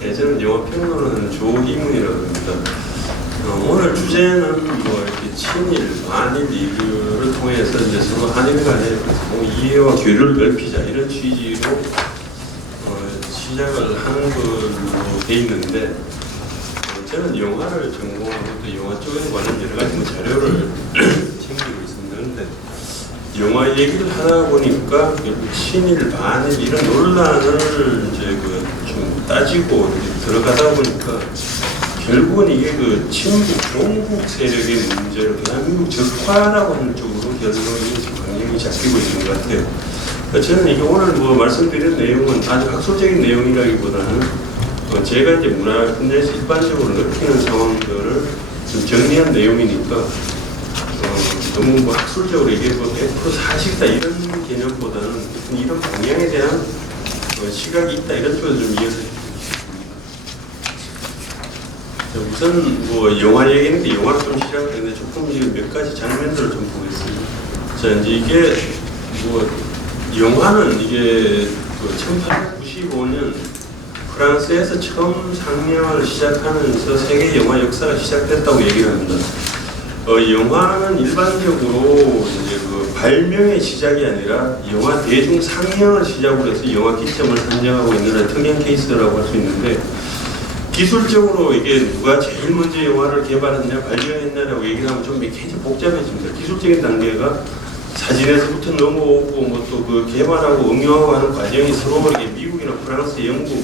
네, 저는 영화 평론하는 조희문이라고 합니다. 오늘 주제는 뭐 이렇게 친일, 반일 리뷰를 통해서 이제 서로 한일 간에 뭐 이해와 교류를 넓히자 이런 취지로 시작을 하는 걸로 돼 있는데, 저는 영화를 전공하고 또 영화 쪽에 관한 여러 가지 자료를 챙기고 있습니다. 그런데 영화 얘기를 하다 보니까 친일, 반일 이런 논란을 이제 좀 따지고 들어가다 보니까 결국은 이게 친북, 종북 세력의 문제로 대한민국 적화라고 하는 쪽으로 결론이 방향이 잡히고 있는 것 같아요. 저는 이게 오늘 뭐 말씀드린 내용은 아주 학술적인 내용이라기보다는 제가 이제 문화 분야에서 일반적으로 느끼는 상황들을 좀 정리한 내용이니까 너무 뭐 학술적으로 이게 뭐 100% 사실이다 이런 개념보다는 이런 방향에 대한 시각이 있다 이런 쪽에서 좀 이해해서 우선 뭐 영화 얘기인데 영화를 좀 시작했는데 조금 지금 몇 가지 장면들을 좀 보겠습니다. 자, 이제 이게 뭐 영화는 이게 1895년 프랑스에서 처음 상영을 시작하면서 세계 영화 역사가 시작됐다고 얘기를 합니다. 영화는 일반적으로 이제 발명의 시작이 아니라 영화 대중 상영을 시작으로 해서 영화 기점을 선정하고 있는 특이한 케이스라고 할 수 있는데, 기술적으로 이게 누가 제일 먼저 영화를 개발했냐, 발명했냐라고 얘기를 하면 좀 굉장히 복잡해집니다. 기술적인 단계가 사진에서부터 넘어오고 뭐 또 개발하고 응용하고 하는 과정이 서로 이렇게 미국이나 프랑스, 영국,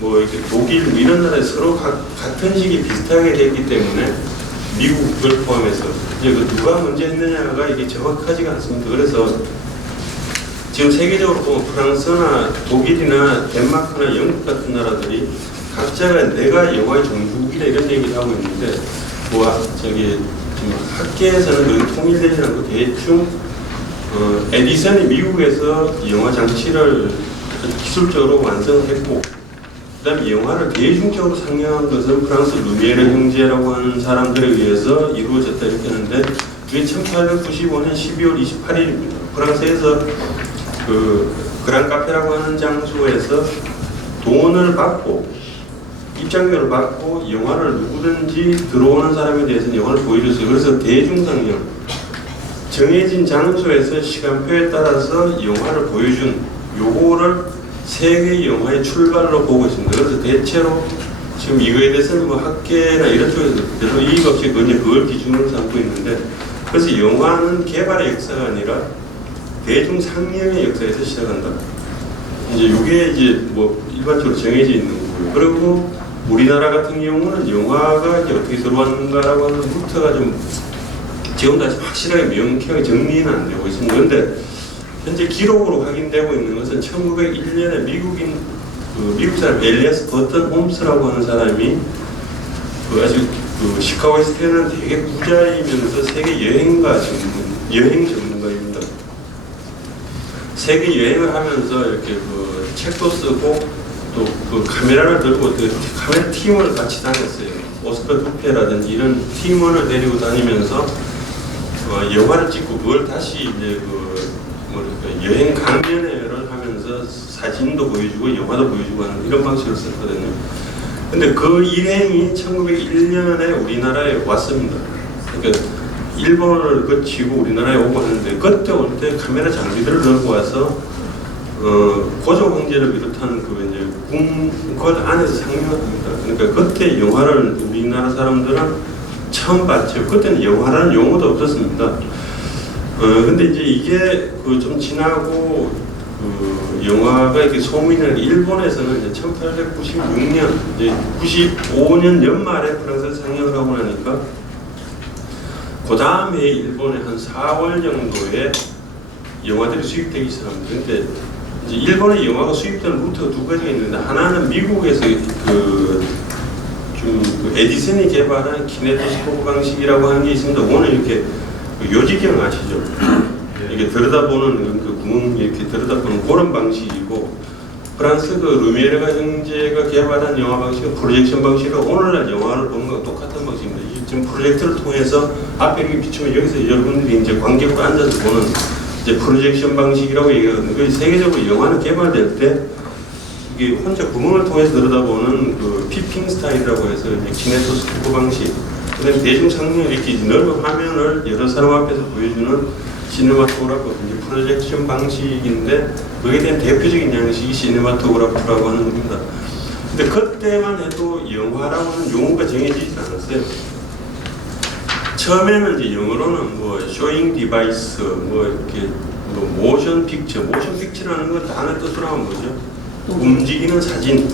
뭐 이렇게 독일 뭐 이런 나라에 서로 같은 시기 비슷하게 됐기 때문에 미국을 포함해서 이제 누가 먼저 했느냐가 이게 정확하지가 않습니다. 그래서 지금 세계적으로 보면 프랑스나 독일이나 덴마크나 영국 같은 나라들이 각자가 내가 영화의 종주국이다 이런 얘기를 하고 있는데, 뭐 저기 학계에서는 그렇게 통일되지 않고 대충 에디슨이 미국에서 영화 장치를 기술적으로 완성했고, 그다음에 영화를 대중적으로 상영한 것은 프랑스 루미에르 형제라고 하는 사람들에 의해서 이루어졌다 이렇게 하는데, 그게 1895년 12월 28일입니다. 프랑스에서 그란 카페라고 하는 장소에서 돈을 받고 입장료를 받고 영화를 누구든지 들어오는 사람에 대해서는 영화를 보여줬어요. 그래서 대중상영, 정해진 장소에서 시간표에 따라서 영화를 보여준 요거를 세계 영화의 출발로 보고 있습니다. 그래서 대체로 지금 이거에 대해서는 뭐 학계나 이런 쪽에서 별로 이의가 없이 그걸 기준으로 삼고 있는데, 그래서 영화는 개발의 역사가 아니라 대중 상영의 역사에서 시작한다. 이제 이게 이제 뭐 일반적으로 정해져 있는 거고요. 그리고 우리나라 같은 경우는 영화가 이제 어떻게 들어왔는가라고 하는 루트가 좀 지금도 아직 확실하게 명쾌하게 정리는 안 되고 있습니다. 그런데 현재 기록으로 확인되고 있는 것은 1901년에 미국 사람 엘리아스 버튼 홈스라고 하는 사람이 아주 시카고에서 태어난 되게 부자이면서 세계 여행 전문가입니다. 세계 여행을 하면서 이렇게 책도 쓰고 또 카메라를 들고 카메라 팀을 같이 다녔어요. 오스카 두페라든지 이런 팀원을 데리고 다니면서 영화를 찍고 그걸 다시 이제 여행 강연회를 하면서 사진도 보여주고 영화도 보여주고 하는 이런 방식을 썼거든요. 근데 그 일행이 1901년에 우리나라에 왔습니다. 그러니까 일본을 거치고 우리나라에 오고 하는데, 그때 올 때 카메라 장비들을 들고 와서 고조 황제를 비롯한 이제 궁궐 안에서 상영합니다. 그러니까 그때 영화를 우리나라 사람들은 처음 봤죠. 그때는 영화라는 용어도 없었습니다. 근데 이제 이게 좀 지나고 영화가 이렇게 소문이 일본에서는 이제 1896년, 이제 95년 연말에 프랑스에서 상영을 하고 나니까 그 다음에 일본에 한 4월 정도에 영화들이 수입되기 시작합니다. 근데 이제 일본의 영화가 수입되는 루트가 두 가지가 있는데, 하나는 미국에서 에디슨이 개발한 키네토스코프 방식이라고 하는 게 있습니다. 오늘 이렇게 요지경 아시죠? 이렇게 들여다보는 구멍 이렇게 들여다보는 그런 방식이고, 프랑스 루미에르가 형제가 개발한 영화 방식은 프로젝션 방식이고, 오늘날 영화를 보는 것과 똑같은 방식입니다. 지금 프로젝터를 통해서 앞에 이렇게 비추면 여기서 여러분들이 이제 관객으로 앉아서 보는 이제 프로젝션 방식이라고 얘기하거든요. 세계적으로 영화는 개발될 때 이게 혼자 구멍을 통해서 들여다보는 그 피핑 스타일이라고 해서 키네토 스코프 방식, 그다음에 대중 상용 이렇게 넓은 화면을 여러 사람 앞에서 보여주는 시네마토그래프, 프로젝션 방식인데 그에 대한 대표적인 양식이 시네마토그래프라고 하는 겁니다. 근데 그때만 해도 영화라고 하는 용어가 정해지지 않았어요. 처음에는 이제 영어로는 뭐 쇼잉 디바이스, 뭐 이렇게 뭐 모션 픽처라는 건 단어 뜻으로 하면 뭐죠? 움직이는 사진.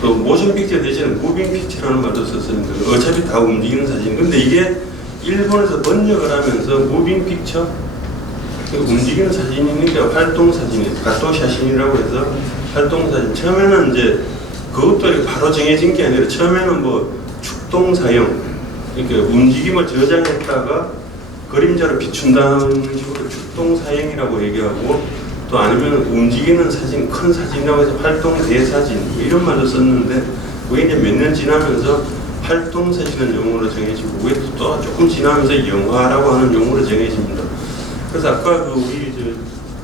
또 모션 픽처 대신에 무빙 픽처라는 말도 썼습니다. 어차피 다 움직이는 사진. 근데 이게 일본에서 번역을 하면서 무빙 픽처, 움직이는 사진이니까 활동 사진이에요. 가토 샤신이라고 해서 활동 사진. 처음에는 이제 그것도 바로 정해진 게 아니라 처음에는 뭐 축동 사용, 이렇게 움직임을 저장했다가 그림자로 비춘다는 식으로 축동 사용이라고 얘기하고, 또 아니면 움직이는 사진, 큰 사진이라고 해서 활동 대사진 이런 말도 썼는데, 그게 이제 몇 년 지나면서 활동 사진은 용어로 정해지고, 그게 또 조금 지나면서 영화라고 하는 용어로 정해집니다. 그래서 아까 그 우리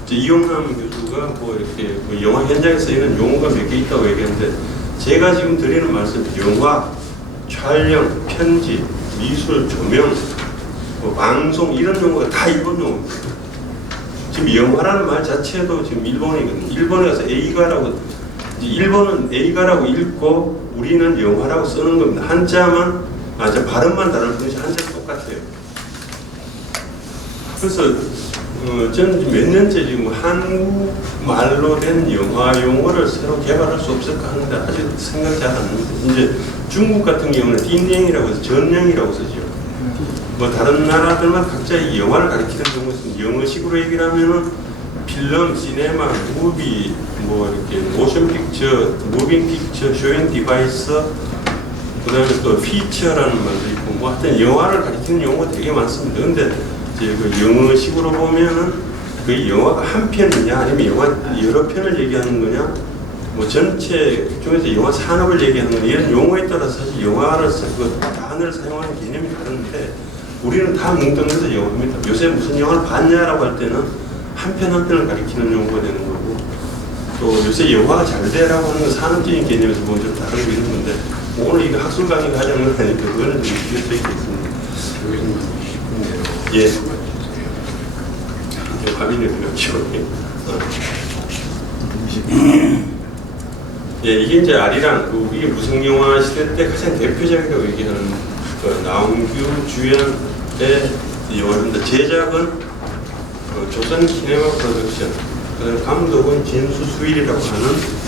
이용남 교수가 뭐 이렇게 뭐 영화 현장에 쓰이는 용어가 몇 개 있다고 얘기했는데, 제가 지금 드리는 말씀, 영화, 촬영, 편집, 미술, 조명, 뭐 방송 이런 용어가 다 일본 용어입니다. 지금 영화라는 말 자체도 지금 일본이거든요. 일본에 가서 A가라고, 일본은 A가라고 읽고 우리는 영화라고 쓰는 겁니다. 한자만, 발음만 다를 뿐이지 한자 똑같아요. 그래서 저는 몇 년째 지금 한국말로 된 영화 용어를 새로 개발할 수 없을까 하는데 아직 생각 잘 안 합니다. 이제 중국 같은 경우는 딘령이라고 해서 전령이라고 쓰죠. 뭐 다른 나라들만 각자 이 영화를 가리키는 경우가 있습니다. 영어식으로 얘기를 하면은 필름, 시네마, 무비, 뭐 이렇게 모션 픽처, 무빙 픽처, 쇼잉 디바이스, 그 다음에 또 피처라는 말도 있고, 뭐 하여튼 영화를 가리키는 용어가 되게 많습니다. 근데 그 영어식으로 보면은 그 영화가 한 편이냐 아니면 영화 여러 편을 얘기하는 거냐, 뭐 전체 중에서 영화 산업을 얘기하는 거냐, 이런 용어에 따라서 사실 영화를 그 단어를 사용하는 개념이 다른데 우리는 다 뭉뚱그려서 영화입니다. 요새 무슨 영화를 봤냐라고 할 때는 한 편 한 편을 가리키는 용어가 되는 거고, 또 요새 영화가 잘 되라고 하는 건 산업적인 개념에서 보면 좀 다르고 이런 건데, 오늘 이거 학술 강의를 하자는 건 아니니까 그거는 좀 비교되어 있겠습니다. 예. 화면에 그렇죠. 예, 이게 이제 아리랑, 우리 무성 영화 시대 때 가장 대표적이라고 얘기하는 그 나홍규 주연의 영화입니다. 제작은 조선 시네마 프로덕션, 그다음에 감독은 진수 수일이라고 하는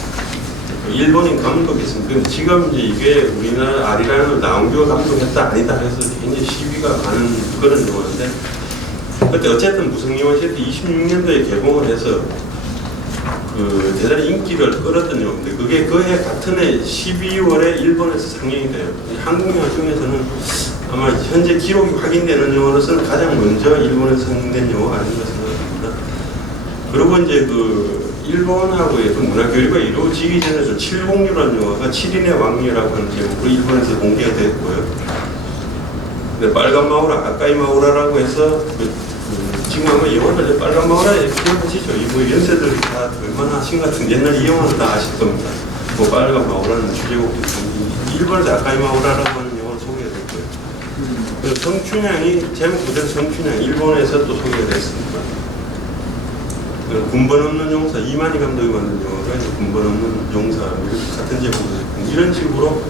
일본인 감독이 있습니다. 근데 지금 이제 이게 우리나라 아리랑을 나홍규가 감독했다 아니다 해서 굉장히 시비가 많은 그런 영화인데, 그때 어쨌든 무성 영화 시대 26년도에 개봉을 해서 그 대단히 인기를 끌었던 영화인데, 그게 그해 같은 해 12월에 일본에서 상영이 돼요. 한국 영화 중에서는 아마 현재 기록이 확인되는 영화로서는 가장 먼저 일본에서 상영된 영화가 아닌가 생각합니다. 그리고 이제 그 일본하고의 그 문화 교류가 이루어지기 전에도 706라는 영화가 7인의 왕녀라고 하는 제목으로 일본에서 공개가 됐고요. 근데 빨간 마우라, 아까이 마우라라고 해서 지금 아마 영화들 빨간 마우라에 기억하시죠? 이 뭐 연세들이 다 얼마나 하신 것 같은 옛날 이 영화는 다 아실 겁니다. 뭐 빨간 마우라는 주제곡도 있고, 일본에서 아까이 마우라라고 하는 영화를 소개가 됐고요. 그리고 성춘향이 제목 그대로 성춘향, 일본에서 또 소개가 됐습니다. 군번 없는 용사, 이만희 감독이 만든 영화가 이제 군번 없는 용사, 같은 제목으로 됐고, 이런 식으로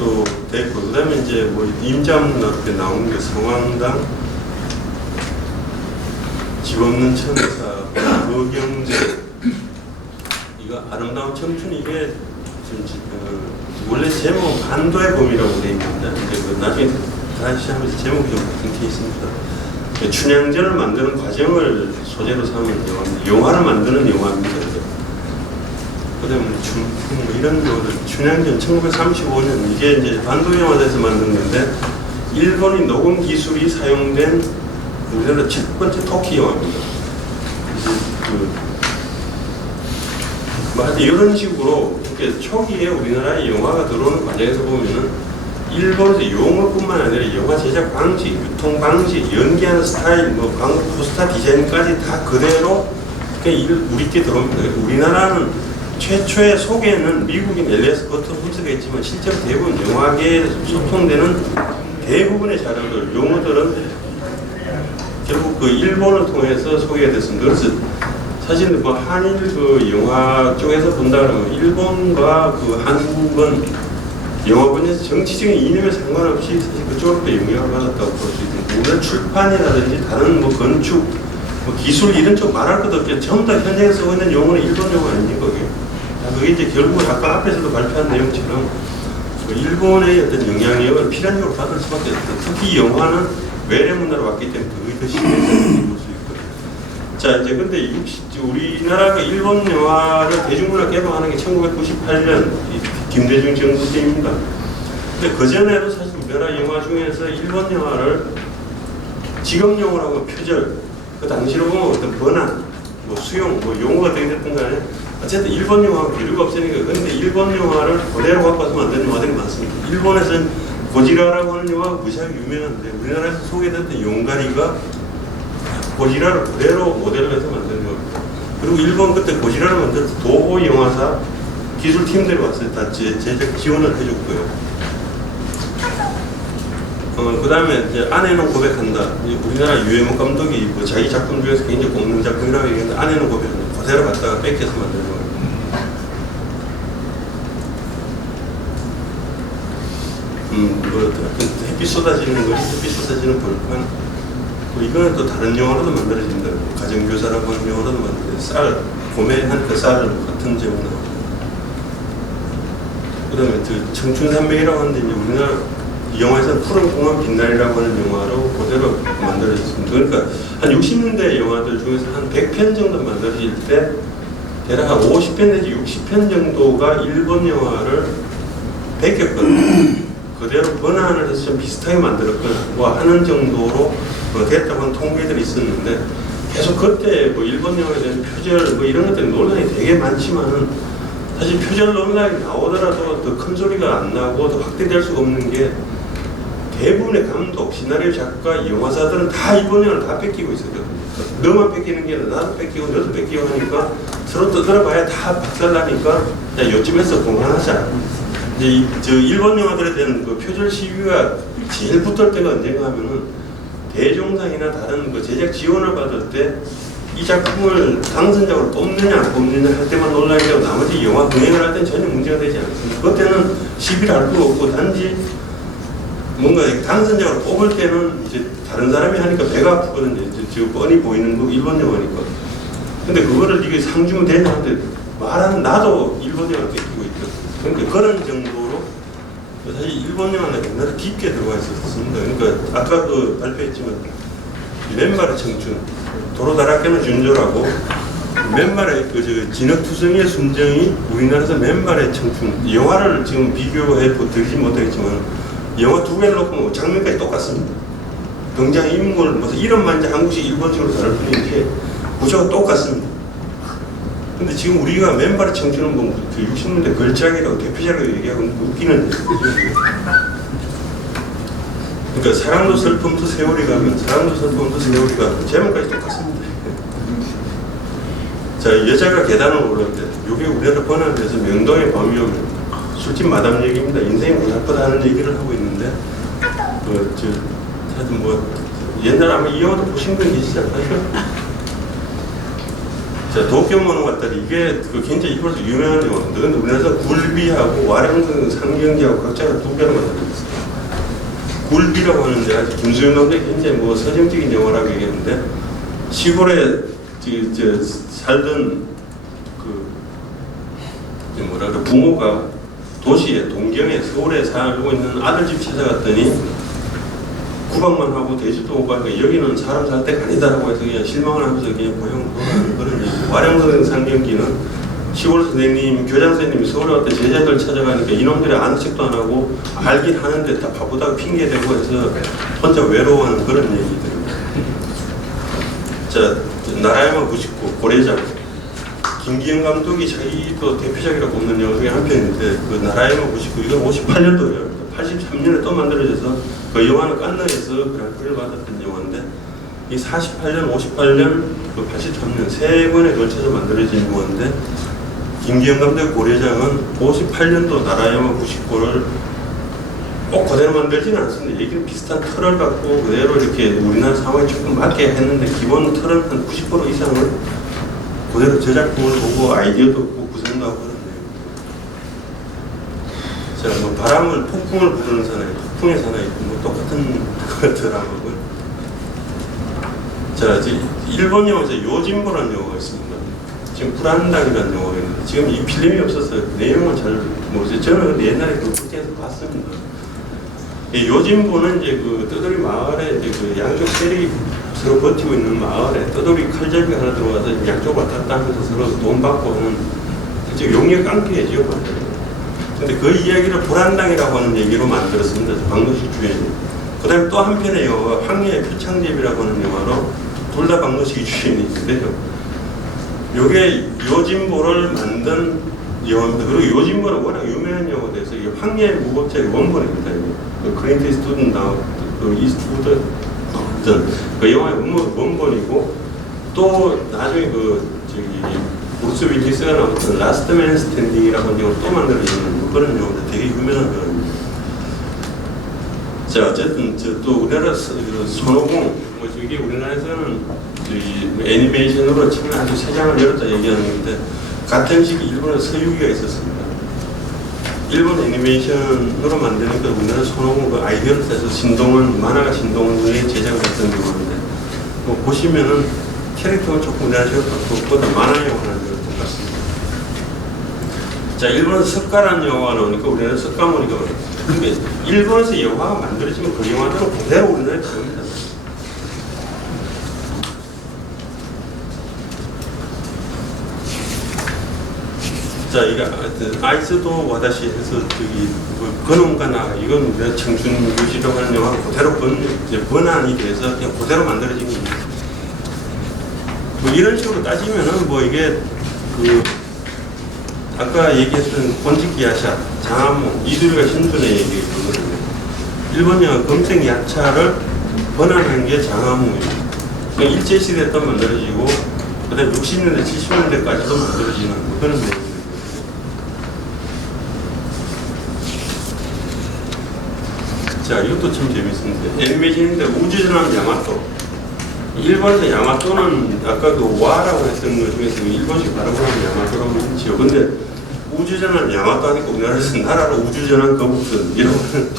또 됐고, 그 다음에 이제 뭐 임자문 앞에 나오는 게 성황당, 집 없는 천사, 거경제, 이거 아름다운 청춘, 이게 원래 제목 반도의 봄이라고 되어 있습니다. 근데 나중에 다시 하면서 제목이 좀 바뀌게 있습니다. 춘향전을 만드는 과정을 소재로 삼은 영화입니다. 영화를 만드는 영화입니다. 그다음에 뭐 이런 거를 춘향전 1935년, 이게 이제 반도 영화에서 만든 건데 일본이 녹음 기술이 사용된 우리나라 첫 번째 토끼 영화입니다. 뭐 하여튼 이런 식으로 이렇게 초기에 우리나라에 영화가 들어오는 과정에서 보면은 일본에서 용어뿐만 아니라 영화 제작 방식, 유통 방식, 연기하는 스타일, 뭐 광고 포스터 디자인까지 다 그대로 그냥 우리께 들어옵니다. 우리나라는 최초의 소개는 미국인 엘리아스 버튼 홈스가 있지만 실제로 대부분 영화계에 소통되는 대부분의 자료들, 용어들은 결국 그 일본을 통해서 소개가 됐습니다. 그래서 사실 뭐 한일 그 영화 쪽에서 본다 그러면 일본과 그 한국은 영화 분야에서 정치적인 이념에 상관없이 사실 그쪽으로부터 영향을 받았다고 볼 수 있습니다. 오늘 출판이라든지 다른 뭐 건축, 뭐 기술 이런 쪽 말할 것도 없죠. 전부 다 현장에 쓰고 있는 용어는 일본 용어 아닙니까? 그게 이제 결국 아까 앞에서도 발표한 내용처럼 그 일본의 어떤 영향력을 필연적으로 받을 수밖에 없어요. 특히 영화는 외래 문화로 왔기 때문에 그게 더 심해서 볼 수 있거든요. 자, 이제 근데 우리나라가 일본 영화를 대중문화 개방하는 게 1998년 김대중 정부 때입니다. 근데 그전에도 사실 우리나라 영화 중에서 일본 영화를 직업용어라고 표절, 그 당시로 보면 어떤 번안, 뭐 수용, 뭐 용어가 되겠든 간에 어쨌든 일본 영화가 기류가 없으니까. 근데 일본 영화를 그대로 갖고 와서 만든 영화들이 많습니다. 일본에서는 고지라라고 하는 영화가 무지하게 유명한데 우리나라에서 소개됐던 용가리가 고지라를 그대로 모델로 해서 만든 겁니다. 그리고 일본 그때 고지라를 만들 때 도호 영화사 기술팀들이 왔어요. 다 제작 지원을 해줬고요. 그 다음에 이제 아내는 고백한다. 우리나라 유해목 감독이 뭐 자기 작품 중에서 굉장히 꼽는 작품이라고 얘기했는데 아내는 고백한다. 그대로 갖다가 뺏겨서 만든 거예요. 뭐 햇빛 쏟아지는 거지, 햇빛 쏟아지는 벌판. 뭐 이거는 또 다른 영화로도 만들어진다. 가정교사라고 하는 영화로도 만들어요. 쌀, 봄에 한 그 쌀 같은 제목 나오고. 그 다음에 그 청춘산맥이라고 하는데 이제 우리나라 이 영화에서는 푸른 공원 빛날이라고 하는 영화로 그대로 만들어졌습니다. 그러니까 한 60년대 영화들 중에서 한 100편 정도 만들어질 때 대략 한 50편 내지 60편 정도가 일본 영화를 베꼈거든요. 그대로 번안을 해서 좀 비슷하게 만들었거나 뭐 하는 정도로 됐다고 하는 통계들이 있었는데 계속 그때 뭐 일본 영화에 대한 표절 뭐 이런 것들이 논란이 되게 많지만은 사실 표절 논란이 나오더라도 더 큰 소리가 안 나고 더 확대될 수가 없는 게 대부분의 감독, 시나리오 작가, 영화사들은 다 일본 영화를 다 뺏기고 있었거든요. 너만 뺏기는 게 아니라 나도 뺏기고 너도 뺏기고 하니까 서로 떠들어봐야 다 박살나니까 요즘에서 공헌하자. 이제 저 일본 영화들에 대한 그 표절 시위가 제일 붙을 때가 언젠가 하면은 대종상이나 다른 그 제작 지원을 받을 때 이 작품을 당선작으로 뽑느냐 안 뽑느냐 할 때만 논란이 되고 나머지 영화 흥행을 할 때는 전혀 문제가 되지 않습니다. 그때는 시비를 할 필요 없고 단지 뭔가 당선작으로 뽑을 때는 이제 다른 사람이 하니까 배가 아프거든요. 지금 뻔히 보이는 거 일본 영화니까. 근데 그거를 이게 상주면 되냐 하는데 말하는 나도 일본 영화를 뺏기고 있거든요. 그러니까 그런 정도로 사실 일본 영화는 옛날에 깊게 들어가 있었습니다. 그러니까 아까 그 발표했지만 맨발의 청춘, 도로다라케는 준조라고 맨발의 그 진흙투성이의 순정이 우리나라에서 맨발의 청춘 영화를 지금 비교해 드리지 못하겠지만 영화 두 개를 놓고 장면까지 똑같습니다. 등장인물 무슨 이름만 이제 한국식 일본식으로 다를 뿐이지 구조가 똑같습니다. 근데 지금 우리가 맨발의 청춘은 뭐 60년대 걸작이라고 대표작으로 얘기하고 웃기는 그러니까 사랑도 슬픔도 세월이 가면 사랑도 슬픔도 세월이 가면 제목까지 똑같습니다. 자, 여자가 계단을 오를 때 이게 우리나라 번안돼서 명동의 밤이 오면 술집 마담 얘기입니다. 인생이 고달프다 하는 얘기를 하고 있는데 하여튼 뭐 옛날 아마 이 영화도 보신 분 계시지 않나요? 자, 도쿄모노가타리 이게 굉장히 일본에서 유명한 영화인데 근데 우리나라에서 굴비하고 와룡성 상경기하고 각자가 두 개를 만들었어요. 굴비라고 하는데 아직 김수영 감독이 굉장히 뭐 서정적인 영화라고 얘기했는데 시골에 살던 부모가 도시에 동경에 서울에 살고 있는 아들 집 찾아갔더니 구박만 하고 대접도 못 받으니까 여기는 사람 살 때가 아니다라고 해서 그냥 실망을 하면서 그냥 고용하는 그런 얘기. 와룡성 상경기는 시골 선생님, 교장 선생님이 서울에 왔을 때 제자들 찾아가니까 이놈들이 아는 척도 안 하고 알긴 하는데 다 바쁘다고 핑계대고 해서 혼자 외로워하는 그런 얘기들입니다. 자, 나라야마 99, 고래장. 김기현 감독이 자기도 대표작이라고 꼽는 영화 중에 한 편인데 그 나라야마 99, 이건 58년도예요. 83년에 또 만들어져서 그 영화는 깐느에서 그랑프리를 받았던 영화인데 이 48년, 58년, 그 83년 세 번에 걸쳐서 만들어진 영화인데 김기현 감독 고려장은 58년도 나라야마 99를 꼭 그대로 만들지는 않습니다. 얘기는 비슷한 틀을 갖고 그대로 이렇게 우리나라 상황에 조금 맞게 했는데 기본 틀은 한 90% 이상을 그대로 제작품을 보고 아이디어도 없고 구성도 하고 그러네요. 자, 뭐 바람을 폭풍을 부르는 사나이, 폭풍의 사나이 뭐 똑같은 드라마고요. 자, 이제 일본 영화에서 요진보라는 영화가 있습니다. 지금 불안당이라는 영화가 있는데 지금 이 필름이 없어서 내용은 잘 모르겠어요. 저는 옛날에 그 국제에서 봤습니다. 이 요진보는 이제 그 떠돌이 마을에 이제 그 양쪽 세력이 서로 버티고 있는 마을에 떠돌이 칼잡이가 하나 들어와서 양쪽 왔다 갔다 하면서 서로 돈 받고 하는 실제 용의 깡패지요. 근데 그 이야기를 불안당이라고 하는 얘기로 만들었습니다. 박노식 주연이. 그 다음에 또 한편의 영화가 황야의 표창제비라고 하는 영화로 둘 다 박노식이 주연이 있는데요. 요게 요진보를 만든 영화입니다. 그리고 요진보는 워낙 유명한 영화가 돼서 이게 황야의 무법자의 원본입니다. 그 클린트 이스트우드 나왔던 그 이스트우드 나왔던 그 영화의 원본이고 또 나중에 그 저기 브루스 윌리스가 나왔던 라스트 맨 스탠딩이라고 하는 영화를 또 만들어지는 그런 영화인데 되게 유명한 영화입니다. 자, 어쨌든 또 우리나라 손오공 뭐 이게 우리나라에서는 애니메이션으로 치면 아주 세 장을 열었다 얘기하는 건데 같은 시기 일본에 서유기가 있었습니다. 일본 애니메이션으로 만드니까 우리나라 손오공 그 아이디어를 써서 신동원 만화가 신동원에 제작을 했던 영화인데 뭐 보시면은 캐릭터가 조금 우리나라식으로 바꾸고 만화 영화라는 걸 똑같습니다. 자, 일본에서 석가라는 영화가 나오니까 우리나라 석가모니가 근데 일본에서 영화가 만들어지면 그 영화대로 그대로 우리나라에 들어옵니다. 자, 이게 아이스도 와다시 해서 저기 근원가나 이건 우리가 청춘 유지라고 하는 영화가 그대로 번안이 돼서 그냥 그대로 만들어진 겁니다. 뭐 이런 식으로 따지면은 뭐 이게 그 아까 얘기했던 본직기야샤, 장암모, 이두리가 신분의 얘기거든요. 일본 영화 검색 야차를 번안한 게 장암모예요. 그러니까 일제시대 때 만들어지고 그다음에 60년대, 70년대까지도 만들어지는 뭐 그런 내용. 자, 이것도 참 재밌습니다. 애니메이션인데 우주전함 야마토. 일본에서 야마토는 아까 그 와라고 했던 것 중에서 일본식 발음으로 하면 야마토라고 했지요. 근데 우주전함 야마토 하니까 우리나라에서 나라로 우주전함 거북선 이런 거는